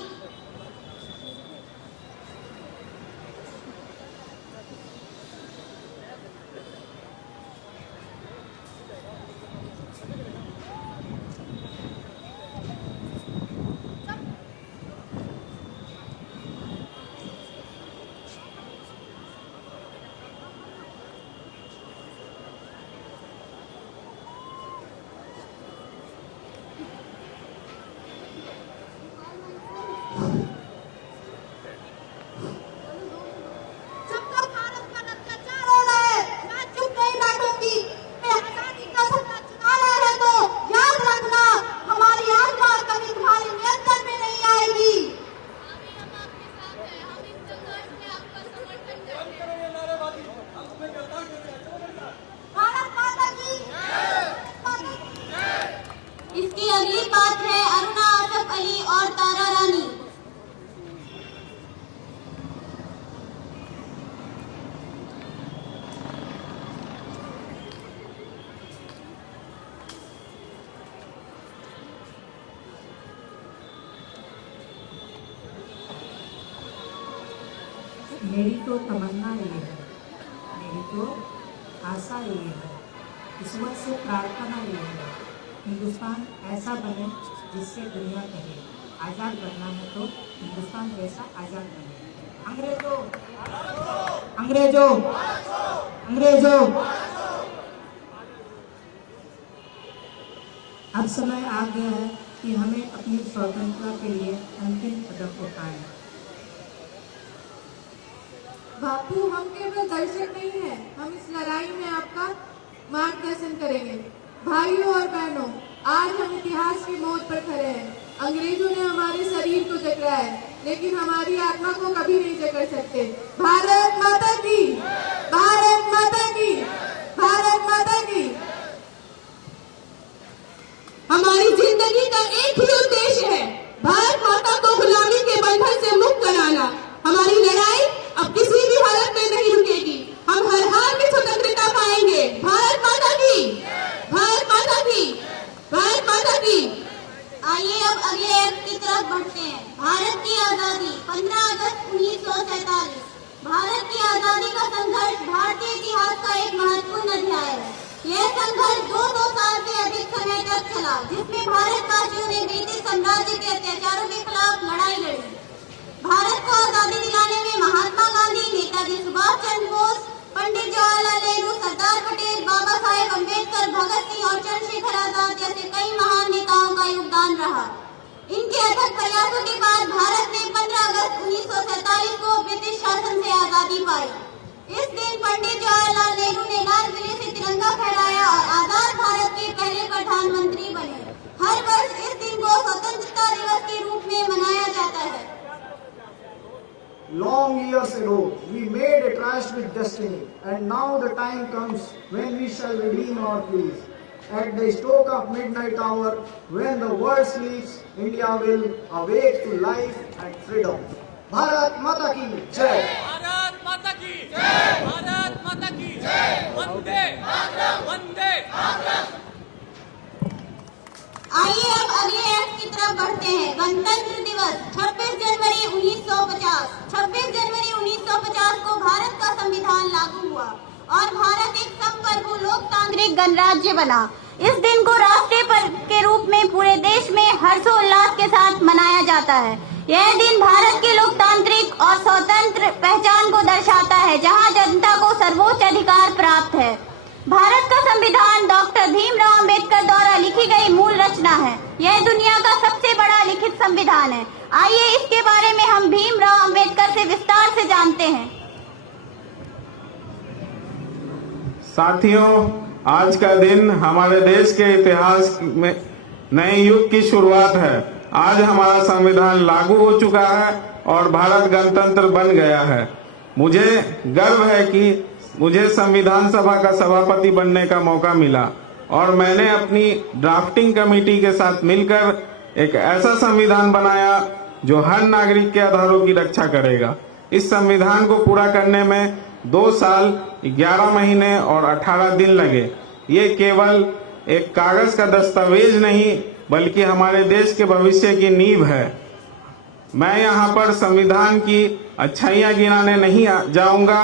इसकी अगली पात्र है अरुणा आसफ अली और तारा रानी। मेरी तो तमन्ना ये है, मेरी तो आशा ये है, ईश्वर से प्रार्थना ये है, हिंदुस्तान ऐसा बने जिससे दुनिया कहे आज़ाद बनना है तो हिंदुस्तान जैसा आज़ाद बने। अंग्रेजों, अंग्रेजों, अंग्रेजों, अब समय आ गया है कि हमें अपनी स्वतंत्रता के लिए अंतिम कदम उठाएं। बापू, हम केवल दर्शक नहीं हैं, हम इस लड़ाई में आपका मार्गदर्शन करेंगे। भाइयों और बहनों, आज हम इतिहास की मोड़ पर खड़े हैं। अंग्रेजों ने हमारे शरीर को जकड़ा है, लेकिन हमारी आत्मा को कभी नहीं जकड़ सकते। भारत माता की, भारत माता की, भारत माता की। हमारी जिंदगी का एक ही उद्देश्य है, भारत माता को गुलामी के बंधन से मुक्त कराना। हमारी लड़ाई अब किसी भी हालत में नहीं रुकेगी। हम हर हाल में स्वतंत्रता पाएंगे। भारत माता की, भारत माता की, भारत माता की। आइए अब अगले एक्ट की तरफ बढ़ते हैं। भारत की आजादी 15 अगस्त 1947। भारत की आजादी का संघर्ष भारतीय इतिहास का एक महत्वपूर्ण अध्याय है। यह संघर्ष 200 साल से अधिक समय तक चला, जिसमें भारतवासियों ने ब्रिटिश साम्राज्य के अत्याचारों के खिलाफ लड़ाई लड़ी। भारत को आजादी दिलाने में महात्मा गांधी, नेताजी सुभाष चंद्र बोस, पंडित जवाहरलाल नेहरू, सरदार पटेल, बाबा साहेब अम्बेडकर, भगत सिंह और चंद्रशेखर आजाद जैसे कई महान नेताओं का योगदान रहा। इनके अथक प्रयासों के बाद भारत ने 15 अगस्त 1947 को ब्रिटिश शासन से आजाद Long years ago, we made a tryst with destiny, and now the time comes when we shall redeem our peace. At the stroke of midnight hour, when the world sleeps, India will awake to life and freedom. Bharat Mata ki Jai! Bharat माता की जय, भारत माता की जय, वंदे मातरम, वंदे मातरम। आइए अब अगले act की तरफ बढ़ते हैं। गणतंत्र दिवस 26 जनवरी 1950। 26 जनवरी 1950 को भारत का संविधान लागू हुआ और भारत एक संप्रभु लोकतांत्रिक गणराज्य बना। इस दिन को राष्ट्रीय पर्व के रूप में पूरे देश में हर्षोल्लास के साथ मनाया जाता है। यह दिन भारत की लोकतांत्रिक और स्वतंत्र पहचान को दर्शाता है, जहां जनता को सर्वोच्च अधिकार प्राप्त है। भारत का संविधान डॉक्टर भीमराव अंबेडकर द्वारा लिखी गई मूल रचना है। यह दुनिया का सबसे बड़ा लिखित संविधान है। आइए इसके बारे में हम भीमराव अंबेडकर से विस्तार से जानते हैं। साथियों, आज का दिन हमारे देश के इतिहास में नए युग की शुरुआत है। आज हमारा संविधान लागू हो चुका है और भारत गणतंत्र बन गया है। मुझे गर्व है कि मुझे संविधान सभा का सभापति बनने का मौका मिला और मैंने अपनी ड्राफ्टिंग कमेटी के साथ मिलकर एक ऐसा संविधान बनाया जो हर नागरिक के अधिकारों की रक्षा करेगा। इस संविधान को पूरा करने में 2 साल 11 महीने और 18 दिन लगे। ये केवल एक कागज का दस्तावेज नहीं बल्कि हमारे देश के भविष्य की नींव है। मैं यहाँ पर संविधान की अच्छाइयाँ गिनाने नहीं जाऊंगा,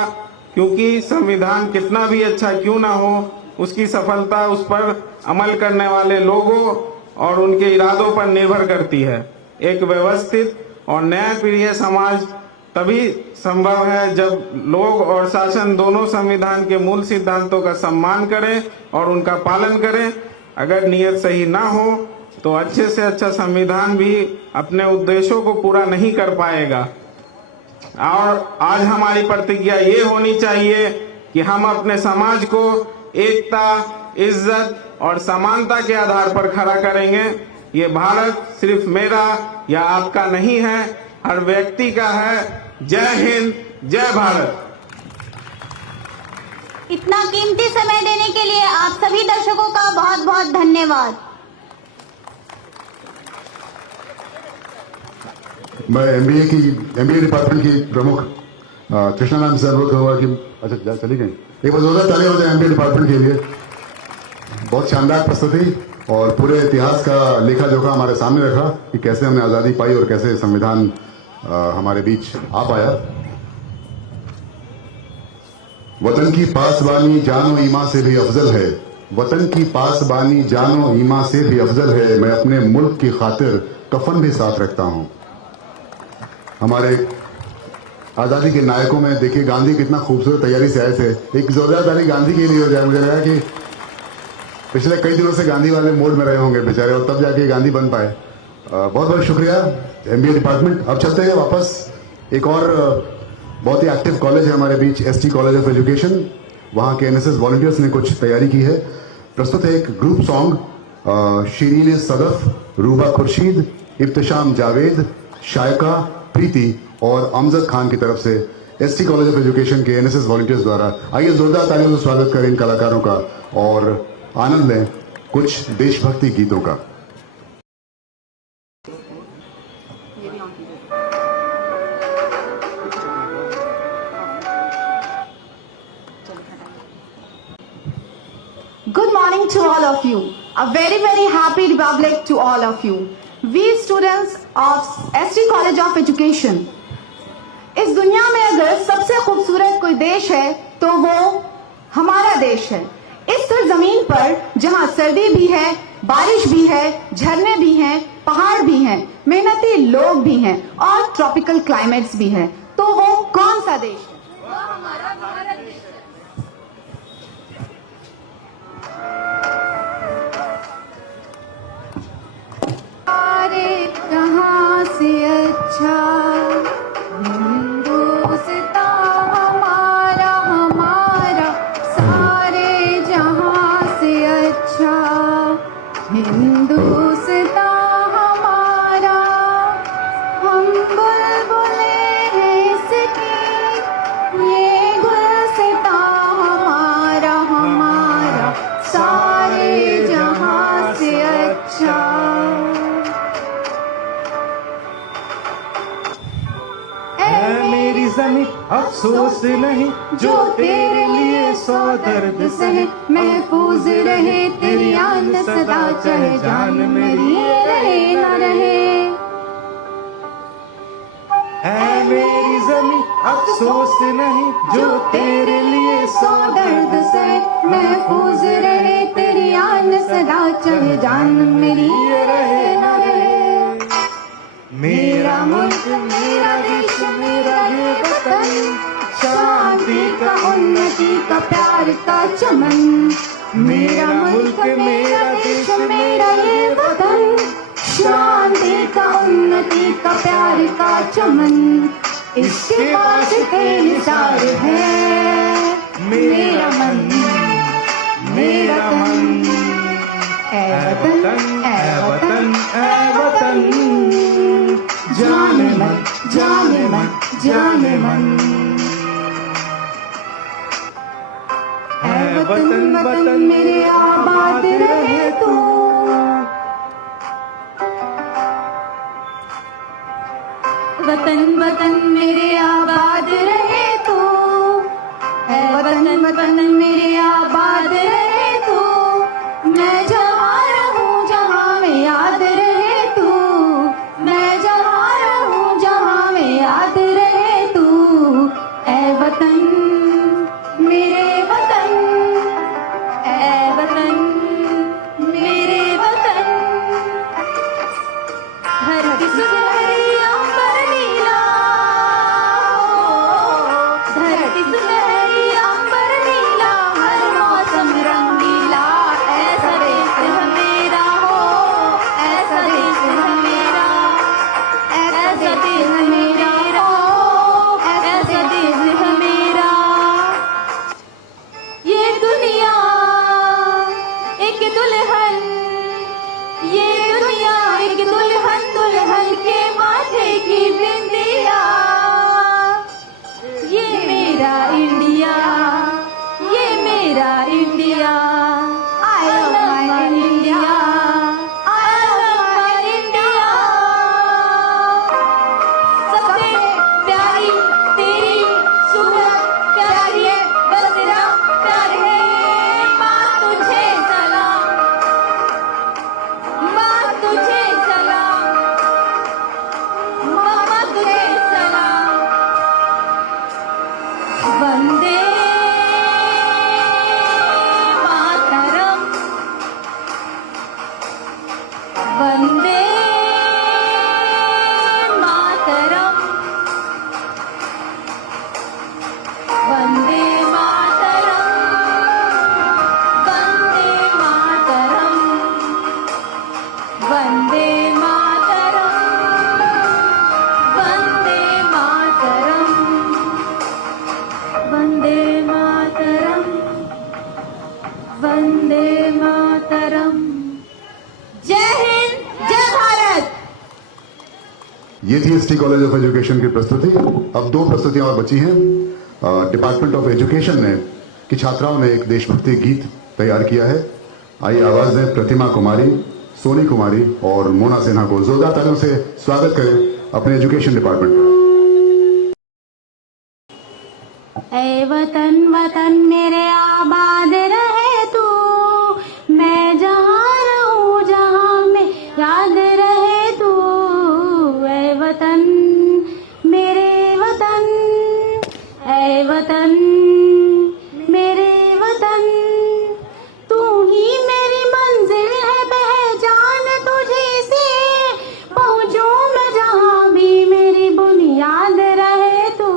क्योंकि संविधान कितना भी अच्छा क्यों ना हो, उसकी सफलता उस पर अमल करने वाले लोगों और उनके इरादों पर निर्भर करती है। एक व्यवस्थित और न्यायप्रिय समाज तभी संभव है जब लोग और शासन दोनों संविधान के मूल सिद्धांतों का सम्मान करें और उनका पालन करें। अगर नियत सही ना हो तो अच्छे से अच्छा संविधान भी अपने उद्देश्यों को पूरा नहीं कर पाएगा। और आज हमारी प्रतिज्ञा ये होनी चाहिए कि हम अपने समाज को एकता, इज्जत और समानता के आधार पर खड़ा करेंगे। ये भारत सिर्फ मेरा या आपका नहीं है, हर व्यक्ति का है। जय हिंद, जय भारत। इतना कीमती समय देने के लिए आप सभी दर्शकों का बहुत बहुत धन्यवाद। मैं एमबीए डिपार्टमेंट की प्रमुख कृष्णा मैम से अनुरोध करूंगा कि अच्छा चली गई, एक बार जोरदार ताली हो जाए एमबीए डिपार्टमेंट के लिए। बहुत शानदार प्रस्तुति और पूरे इतिहास का लेखा जोखा हमारे सामने रखा कि कैसे हमने आज़ादी पाई और कैसे संविधान हमारे बीच आ पाया। वतन की पासबानी जानो ईमा से भी अफजल है, वतन की पासबानी जानो ईमा से भी अफजल है, मैं अपने मुल्क की खातिर कफन भी साथ रखता हूं। हमारे आज़ादी के नायकों में देखिए गांधी कितना खूबसूरत तैयारी से आए थे। एक जोरदार ताली गांधी के लिए हो जाए। मुझे लगा कि पिछले कई दिनों से गांधी वाले मोड में रहे होंगे बेचारे और तब जाके गांधी बन पाए। बहुत बहुत शुक्रिया एमबीए डिपार्टमेंट। अब चलते हैं वापस। एक और बहुत ही एक्टिव कॉलेज है हमारे बीच, एसटी कॉलेज ऑफ एजुकेशन। वहाँ के एनएसएस वॉलंटियर्स ने कुछ तैयारी की है। प्रस्तुत है एक ग्रुप सॉन्ग शीरीन सदफ, रूबा खुर्शीद, इब्तिशाम जावेद, शायका प्रीति और अमजद खान की तरफ से एसटी कॉलेज ऑफ एजुकेशन के एनएसएस वॉलंटियर्स द्वारा। आइए जोरदार तालियों से स्वागत करें इन कलाकारों का और आनंद लें कुछ देशभक्ति गीतों का। Good morning to all of you. A very happy Republic to all of you. We students of ST College of Education. इस दुनिया में अगर सबसे खूबसूरत कोई देश है तो वो हमारा देश है। इस सरजमीन पर जहाँ सर्दी भी है, बारिश भी है, झरने भी हैं, पहाड़ भी हैं, मेहनती लोग भी हैं और ट्रॉपिकल क्लाइमेट्स भी हैं, तो वो कौन सा देश है? वो हमारा भारत देश है। कहाँ से अच्छा हिंदुस्तां हमारा हमारा, सारे जहाँ से अच्छा हिंदुस्तां हमारा। हम बुलबुलें हैं इस अफसोस नहीं जो तेरे लिए सौ दर्द सहे, महफूज रहे तेरी आन सदा, चाहे जान मेरी रहे न रहे। है मेरी ज़मीं अफसोस नहीं जो तेरे लिए सौ दर्द सहे, महफूज रहे तेरी आन सदा, चाहे जान मेरी रहे न रहे। मेरा मुल्क मेरा देश मेरा ये वतन, शांति का उन्नति का प्यार का चमन। मेरा मुल्क मेरा देश मेरा ये वतन, शांति का उन्नति का प्यार का चमन। इसके पास बेनिसार है मेरा मन, मेरा मन। ऐ वतन ऐ वतन ऐ वतन, जाने मन जाने मन जाने मन। ऐ वतन वतन मेरे आबाद रहे तू, वतन वतन मेरे आबाद रहे तू। ऐ वतन वतन मेरे आबाद रहे तू, मैं जहाँ रहूँ जहाँ में याद रहे तू, मैं जहाँ रहूँ जहाँ में याद रहे तू। ऐ वतन मेरे वतन, ऐ वतन मेरे वतन। धरती सुनहरी अंबर नीला, धरती सुनहरी अंबर नीला, हर मौसम रंगीला। ऐसा देश है मेरा हो, ऐसा देश है मेरा, ऐसा देश है मेरा हो, ऐसा देश है मेरा। ये दुनिया एक दुल्हन, ये दुनिया एक दुल्हन, दुल्हन के माथे की बिंदिया। ये मेरा इंडिया, ये मेरा India. I love my India, I love my India। सबसे प्यारी तेरी सूरत प्यारी है, बस तेरा प्यार है। माँ तुझे सलाम, माँ तुझे सलाम, मामा तुझे सलाम। वंदे मातरम, वंदे मातरम, वंदे मातरम, वंदे मातरम, वंदे मातरम, वंदे मातरम, वंदे मातरम। जय हिंद, जय भारत। ये थी एसटी कॉलेज ऑफ एजुकेशन की प्रस्तुति। अब दो प्रस्तुतियां और बची हैं। डिपार्टमेंट ऑफ एजुकेशन ने की छात्राओं ने एक देशभक्ति गीत तैयार किया है। आइए आवाज दें प्रतिमा कुमारी, सोनी कुमारी और मोना सिन्हा को। जोरदार तालियों से स्वागत करें अपने एजुकेशन डिपार्टमेंट का। ऐ वतन वतन मेरे आबाद रहे तू, मैं जहाँ रहूँ जहाँ में याद रहे तू। ऐ वतन मेरे वतन, ऐ वतन मेरे वतन। तू ही मेरी मंजिल है, पहचान तुझी से पहुँचूं मैं जहाँ भी, मेरी बुनियाद रहे तू।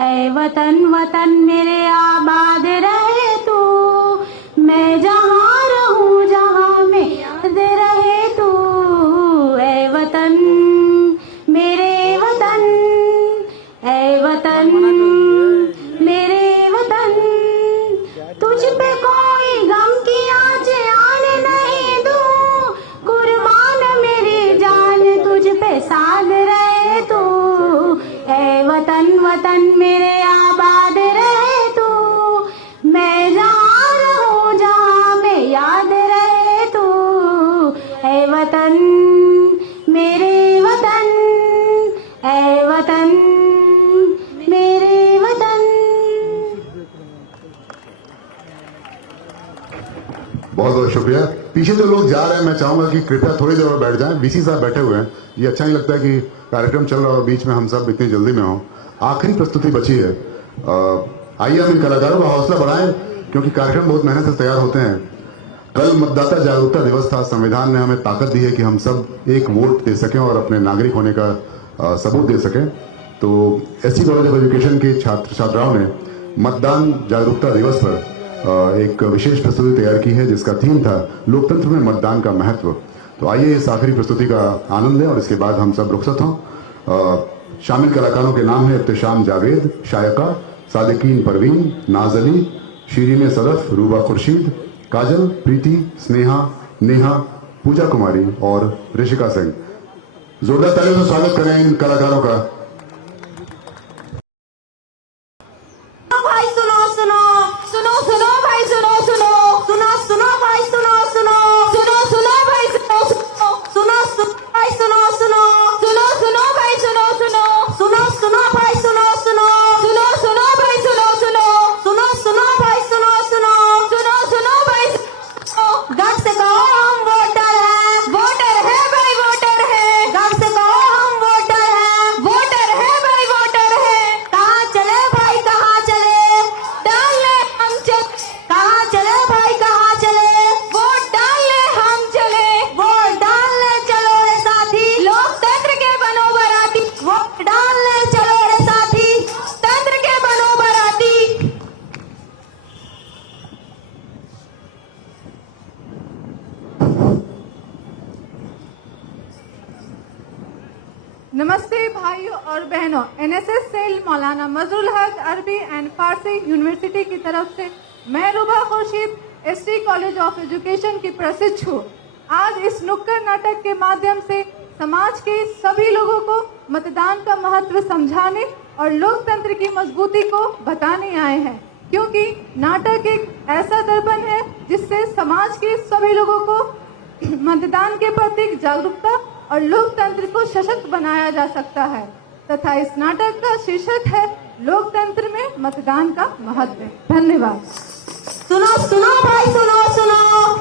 ऐ वतन वतन मेरे आबाद बहुत बहुत शुक्रिया। पीछे जो लोग जा रहे हैं मैं चाहूंगा कि कृपया थोड़ी देर और बैठ जाएं। वीसी साहब बैठे हुए हैं, ये अच्छा नहीं लगता है कि कार्यक्रम चल रहा है और बीच में हम सब इतनी जल्दी में हों। आखिरी प्रस्तुति बची है, आइए हम इन कलाकारों का हौसला बढ़ाएं क्योंकि कार्यक्रम बहुत मेहनत से तैयार होते हैं। कल मतदाता जागरूकता दिवस था, संविधान ने हमें ताकत दी है कि हम सब एक वोट दे सकें और अपने नागरिक होने का सबूत दे सकें। तो एसटी कॉलेज ऑफ एजुकेशन के छात्र छात्राओं ने मतदान जागरूकता दिवस पर एक विशेष प्रस्तुति तैयार की है जिसका थीम था लोकतंत्र में मतदान का महत्व। तो आइए इस आखिरी प्रस्तुति का आनंद लें और इसके बाद हम सब रुखसत हों। शामिल कलाकारों के नाम है इब्तिशाम जावेद, शायका, सादिकीन परवीन, नाज अली, शीरीन सदफ, रूबा खुर्शीद, काजल, प्रीति, स्नेहा, नेहा, पूजा कुमारी और ऋषिका सिंह। जोरदार तालियों से स्वागत करें इन कलाकारों का। भाई सुनो सुनो सुनो सुनो भाई सुनो सुनो सुनो सुनो भाई सुनो सुनो सुनो सुनो भाई सुनो सुनो सुनो सुनो भाई सुनो सुनो सुनो सुनो भाई सुनो सुनो सुनो सुनो भाई सुनो सुनो सुनो सुनो भाई सुनो सुनो सुनो सुनो भाई सुनो सुनो सुनो सुनो भाई गर्व से कहो हम वोटर है भाई वोटर है। गर्व से कहो हम वोटर है भाई वोटर है। कहाँ चले भाई कहाँ चले, डालने हम चले। कहाँ चले भाई कहाँ चले, वोट डालने हम चले। वोट डालने चलो रे साथी, लोकतंत्र के बनो बराती। वोट डालने चलो रे साथी, तंत्र के बनो बराती। नमस्ते भाइयों और बहनों, एनएसएस सेल मौलाना मजरुल हक अरबी एंड फारसी यूनिवर्सिटी की तरफ से मैं Ruba Khurshid ST college of education की प्रशिक्षु हूँ। आज इस नुक्कड़ नाटक के माध्यम से समाज के सभी लोगों को मतदान का महत्व समझाने और लोकतंत्र की मजबूती को बताने आए हैं, क्योंकि नाटक एक ऐसा दर्पण है जिससे समाज के सभी लोगों को मतदान के प्रति जागरूकता और लोकतंत्र को सशक्त बनाया जा सकता है। तथा इस नाटक का शीर्षक है लोकतंत्र में मतदान का महत्व। धन्यवाद। सुनो सुनो भाई सुनो सुनो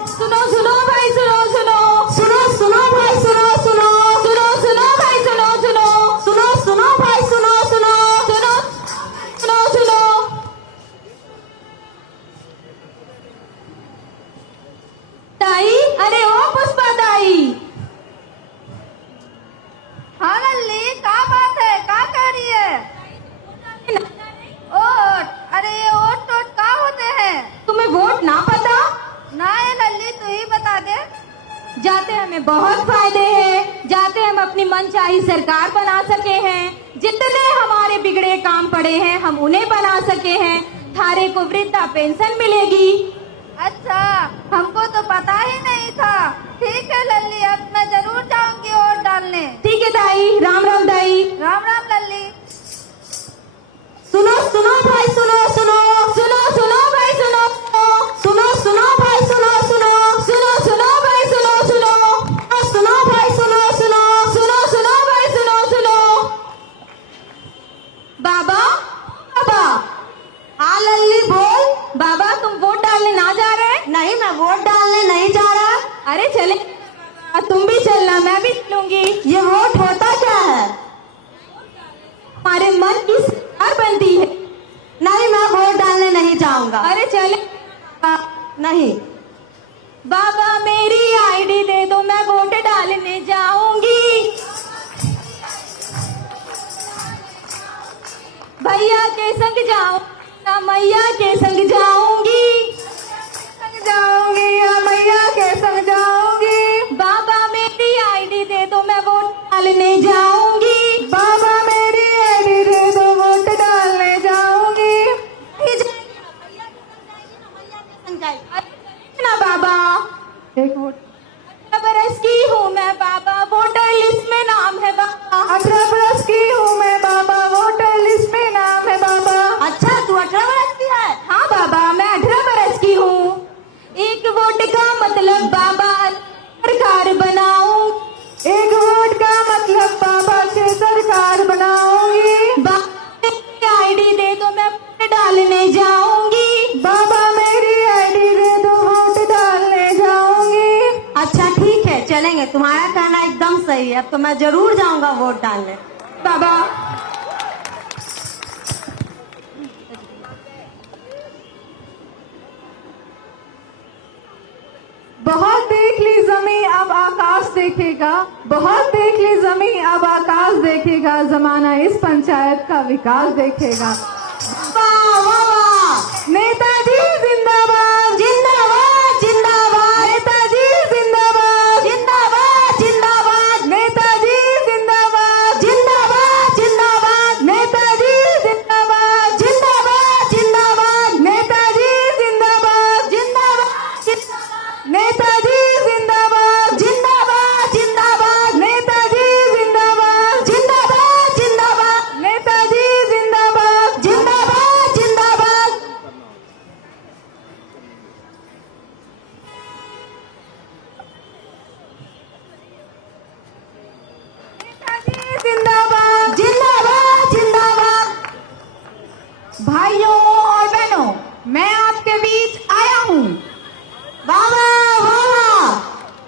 सुनो सुनो भाई सुनो सुनो सुनो सुनो भाई सुनो सुनो सुनो सुनो भाई सुनो सुनो सुनो सुनो भाई सुनो सुनो सुनो सुनो सुनो। ताई, अरे ओ पुष्पा ताई। हाँ लल्ली, क्या बात है, क्या कह रही है? ओट, अरे ये ओट टोट क्या होते हैं? तुम्हें वोट ना पता? ना ये लल्ली, तू ही बता दे। जाते हमें बहुत फायदे हैं, जाते हम अपनी मनचाही सरकार बना सके हैं। जितने हमारे बिगड़े काम पड़े हैं हम उन्हें बना सके हैं। थारे को वृद्धा पेंशन मिलेगी। अच्छा, हमको तो पता ही नहीं था। ठीक है लल्ली, अब मैं जरूर जाऊंगी वोट डालने। ठीक है ताई, राम राम ताई। राम राम लल्ली। सुनो सुनो भाई सुनो सुनो सुनो सुनो भाई सुनो सुनो सुनो भाई सुनो सुनो सुनो सुनो भाई सुनो सुनो सुनो भाई सुनो सुनो सुनो सुनो भाई सुनो सुनो। बाबा बाबा, हाँ लल्ली बोल। बाबा तुम वोट डालने ना जा रहे? नहीं, मैं वोट डालने नहीं जा रहा। अरे चले, तुम भी चलना, मैं भी चलूंगी। ये वोट होता क्या है? हमारे मन की सरकार बनती है। नहीं, मैं वोट डालने नहीं जाऊंगा। अरे चले। नहीं बाबा, मेरी आईडी दे दो, मैं वोट डालने जाऊंगी। भैया के संग जाऊं, मैया के संग जाऊंगी। जाऊंगी, मैया के संग जाऊंगी। बाबा मेरी आईडी दे दो, मैं वोट डालने जाऊंगी। बाबा मेरी आईडी दे दो, वोट डालने जाऊंगी। ना बाबा, एक वोट। 18 बरस की हूँ मैं बाबा, वोटर लिस्ट में नाम है बाबा। 18 बरस की हूँ मैं बाबा, वोटर लिस्ट में नाम है बाबा। अच्छा, तू 18 बरस की है? हाँ बाबा, मैं 18 बरस की हूँ। एक वोट का मतलब बाबा सरकार बनाऊं। एक वोट का मतलब बाबा से सरकार बनाऊंगी। बाबा आईडी दे दो, मैं वोट डालने जाऊंगी। बाबा मेरी आईडी दे दो, वोट डालने जाएंगे, तुम्हारा कहना एकदम सही है। अब तो मैं जरूर जाऊंगा वोट डालने। बाबा बहुत देख ली जमी अब आकाश देखेगा, बहुत देख ली जमी अब आकाश देखेगा, जमाना इस पंचायत का विकास देखेगा। नेताजी जिंदाबाद जिंदाबाद जिंदाबाद, नेताजी जिंदाबाद जिंदाबाद जिंदाबाद, नेताजी जिंदाबाद जिंदाबाद जिंदाबाद, नेताजी जिंदाबाद जिंदाबाद जिंदाबाद, नेताजी जिंदाबाद जिंदाबाद नेताजी जिंदाबाद जिंदाबाद जिंदाबाद, नेताजी जिंदाबाद जिंदाबाद जिंदाबाद, नेताजी जिंदाबाद जिंदाबाद जिंदाबाद। जिंदाबाद जिंदाबाद जिंदाबाद। भाइयों और बहनों, मैं आपके बीच आया हूँ। बाबा बाबा,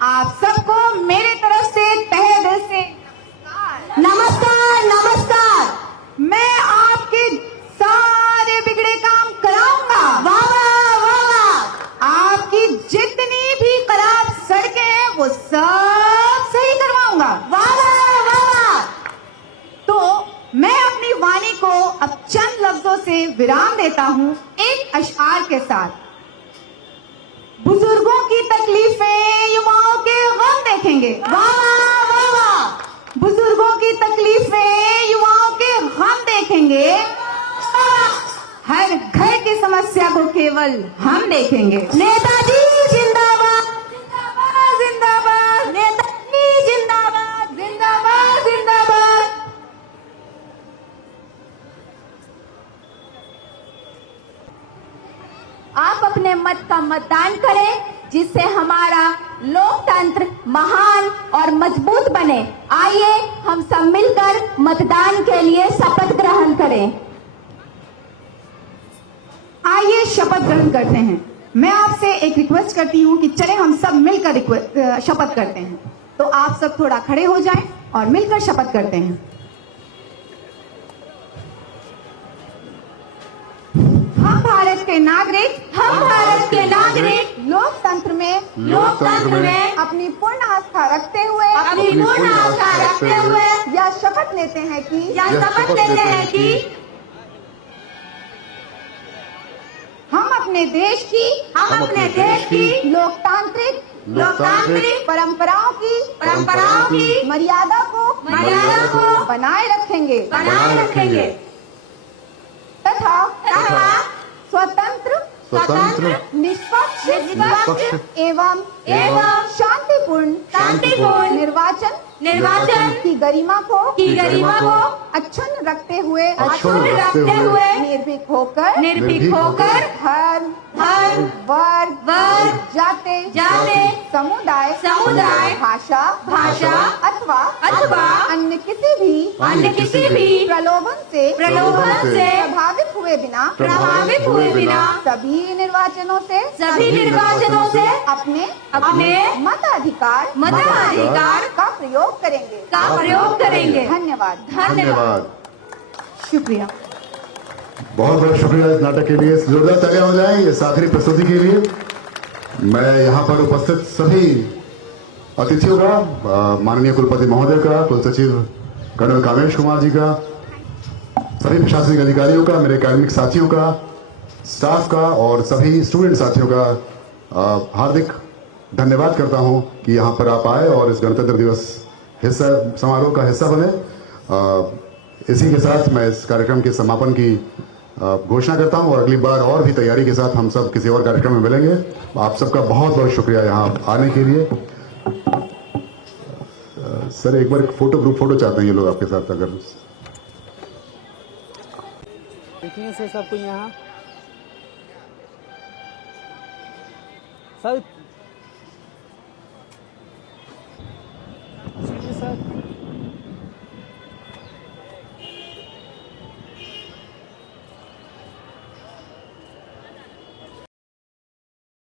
आप सबको मेरे तरफ से तहे दिल से नमस्कार नमस्कार। मैं आपके सारे बिगड़े काम कराऊंगा। बाबा बाबा, आपकी जितनी भी खराब सड़कें हैं वो सब सही करवाऊंगा। बाबा बाबा, तो मैं अपनी वाणी को अब चंद लफ्जों से विराम देता हूँ एक अशआर के साथ। बुजुर्गों की तकलीफें युवाओं के गम देखेंगे। बाबा बाबा, बुजुर्गों की तकलीफें युवाओं के गम देखेंगे। हर घर की समस्या को केवल हम देखेंगे। नेताजी जिंदाबाद जिंदाबाद जिंदाबाद, नेताजी जिंदाबाद जिंदाबाद जिंदाबाद। आप अपने मत का मतदान करें जिससे हमारा लोकतंत्र महान और मजबूत बने। आइए हम सब मिलकर मतदान के लिए शपथ ग्रहण करें। आइए शपथ ग्रहण करते हैं। मैं आपसे एक रिक्वेस्ट करती हूँ कि चले हम सब मिलकर शपथ करते हैं। तो आप सब थोड़ा खड़े हो जाएं और मिलकर शपथ करते हैं। हम भारत के नागरिक, हम भारत के नागरिक लोकतंत्र में अपनी पूर्ण आस्था रखते हुए या शपथ लेते हैं कि हम अपने देश की लोकतांत्रिक परंपराओं की मर्यादा को बनाए रखेंगे तथा स्वतंत्र निष्पक्ष एवं शांतिपूर्ण निर्वाचन की गरिमा को अक्षुण्ण रखते हुए निर्भीक होकर धर्म वर्ग जाते समुदाय भाषा अथवा अन्य किसी भी प्रलोभन से प्रभावित हुए बिना सभी निर्वाचनों से अपने मताधिकार का प्रयोग करेंगे। धन्यवाद। शुक्रिया। बहुत बहुत शुक्रिया इस नाटक के लिए। जोरदार तालियां हो जाएं इस आखिरी प्रस्तुति के लिए। मैं यहाँ पर उपस्थित सभी अतिथियों का, माननीय कुलपति महोदय का, कुलसचिव कर्नल कामेश कुमार जी का, सभी प्रशासनिक अधिकारियों का, मेरे अकादमिक साथियों का, स्टाफ का और सभी स्टूडेंट साथियों का हार्दिक धन्यवाद करता हूं कि यहाँ पर आप आए और इस गणतंत्र दिवस समारोह का हिस्सा बने। इसी के साथ मैं इस कार्यक्रम के समापन की घोषणा करता हूं और अगली बार और भी तैयारी के साथ हम सब किसी और कार्यक्रम में मिलेंगे। आप सबका बहुत बहुत शुक्रिया यहाँ आने के लिए। सर एक बार ग्रुप फोटो चाहते हैं ये लोग आपके साथ, अगर देखिए सर सबको यहाँ सब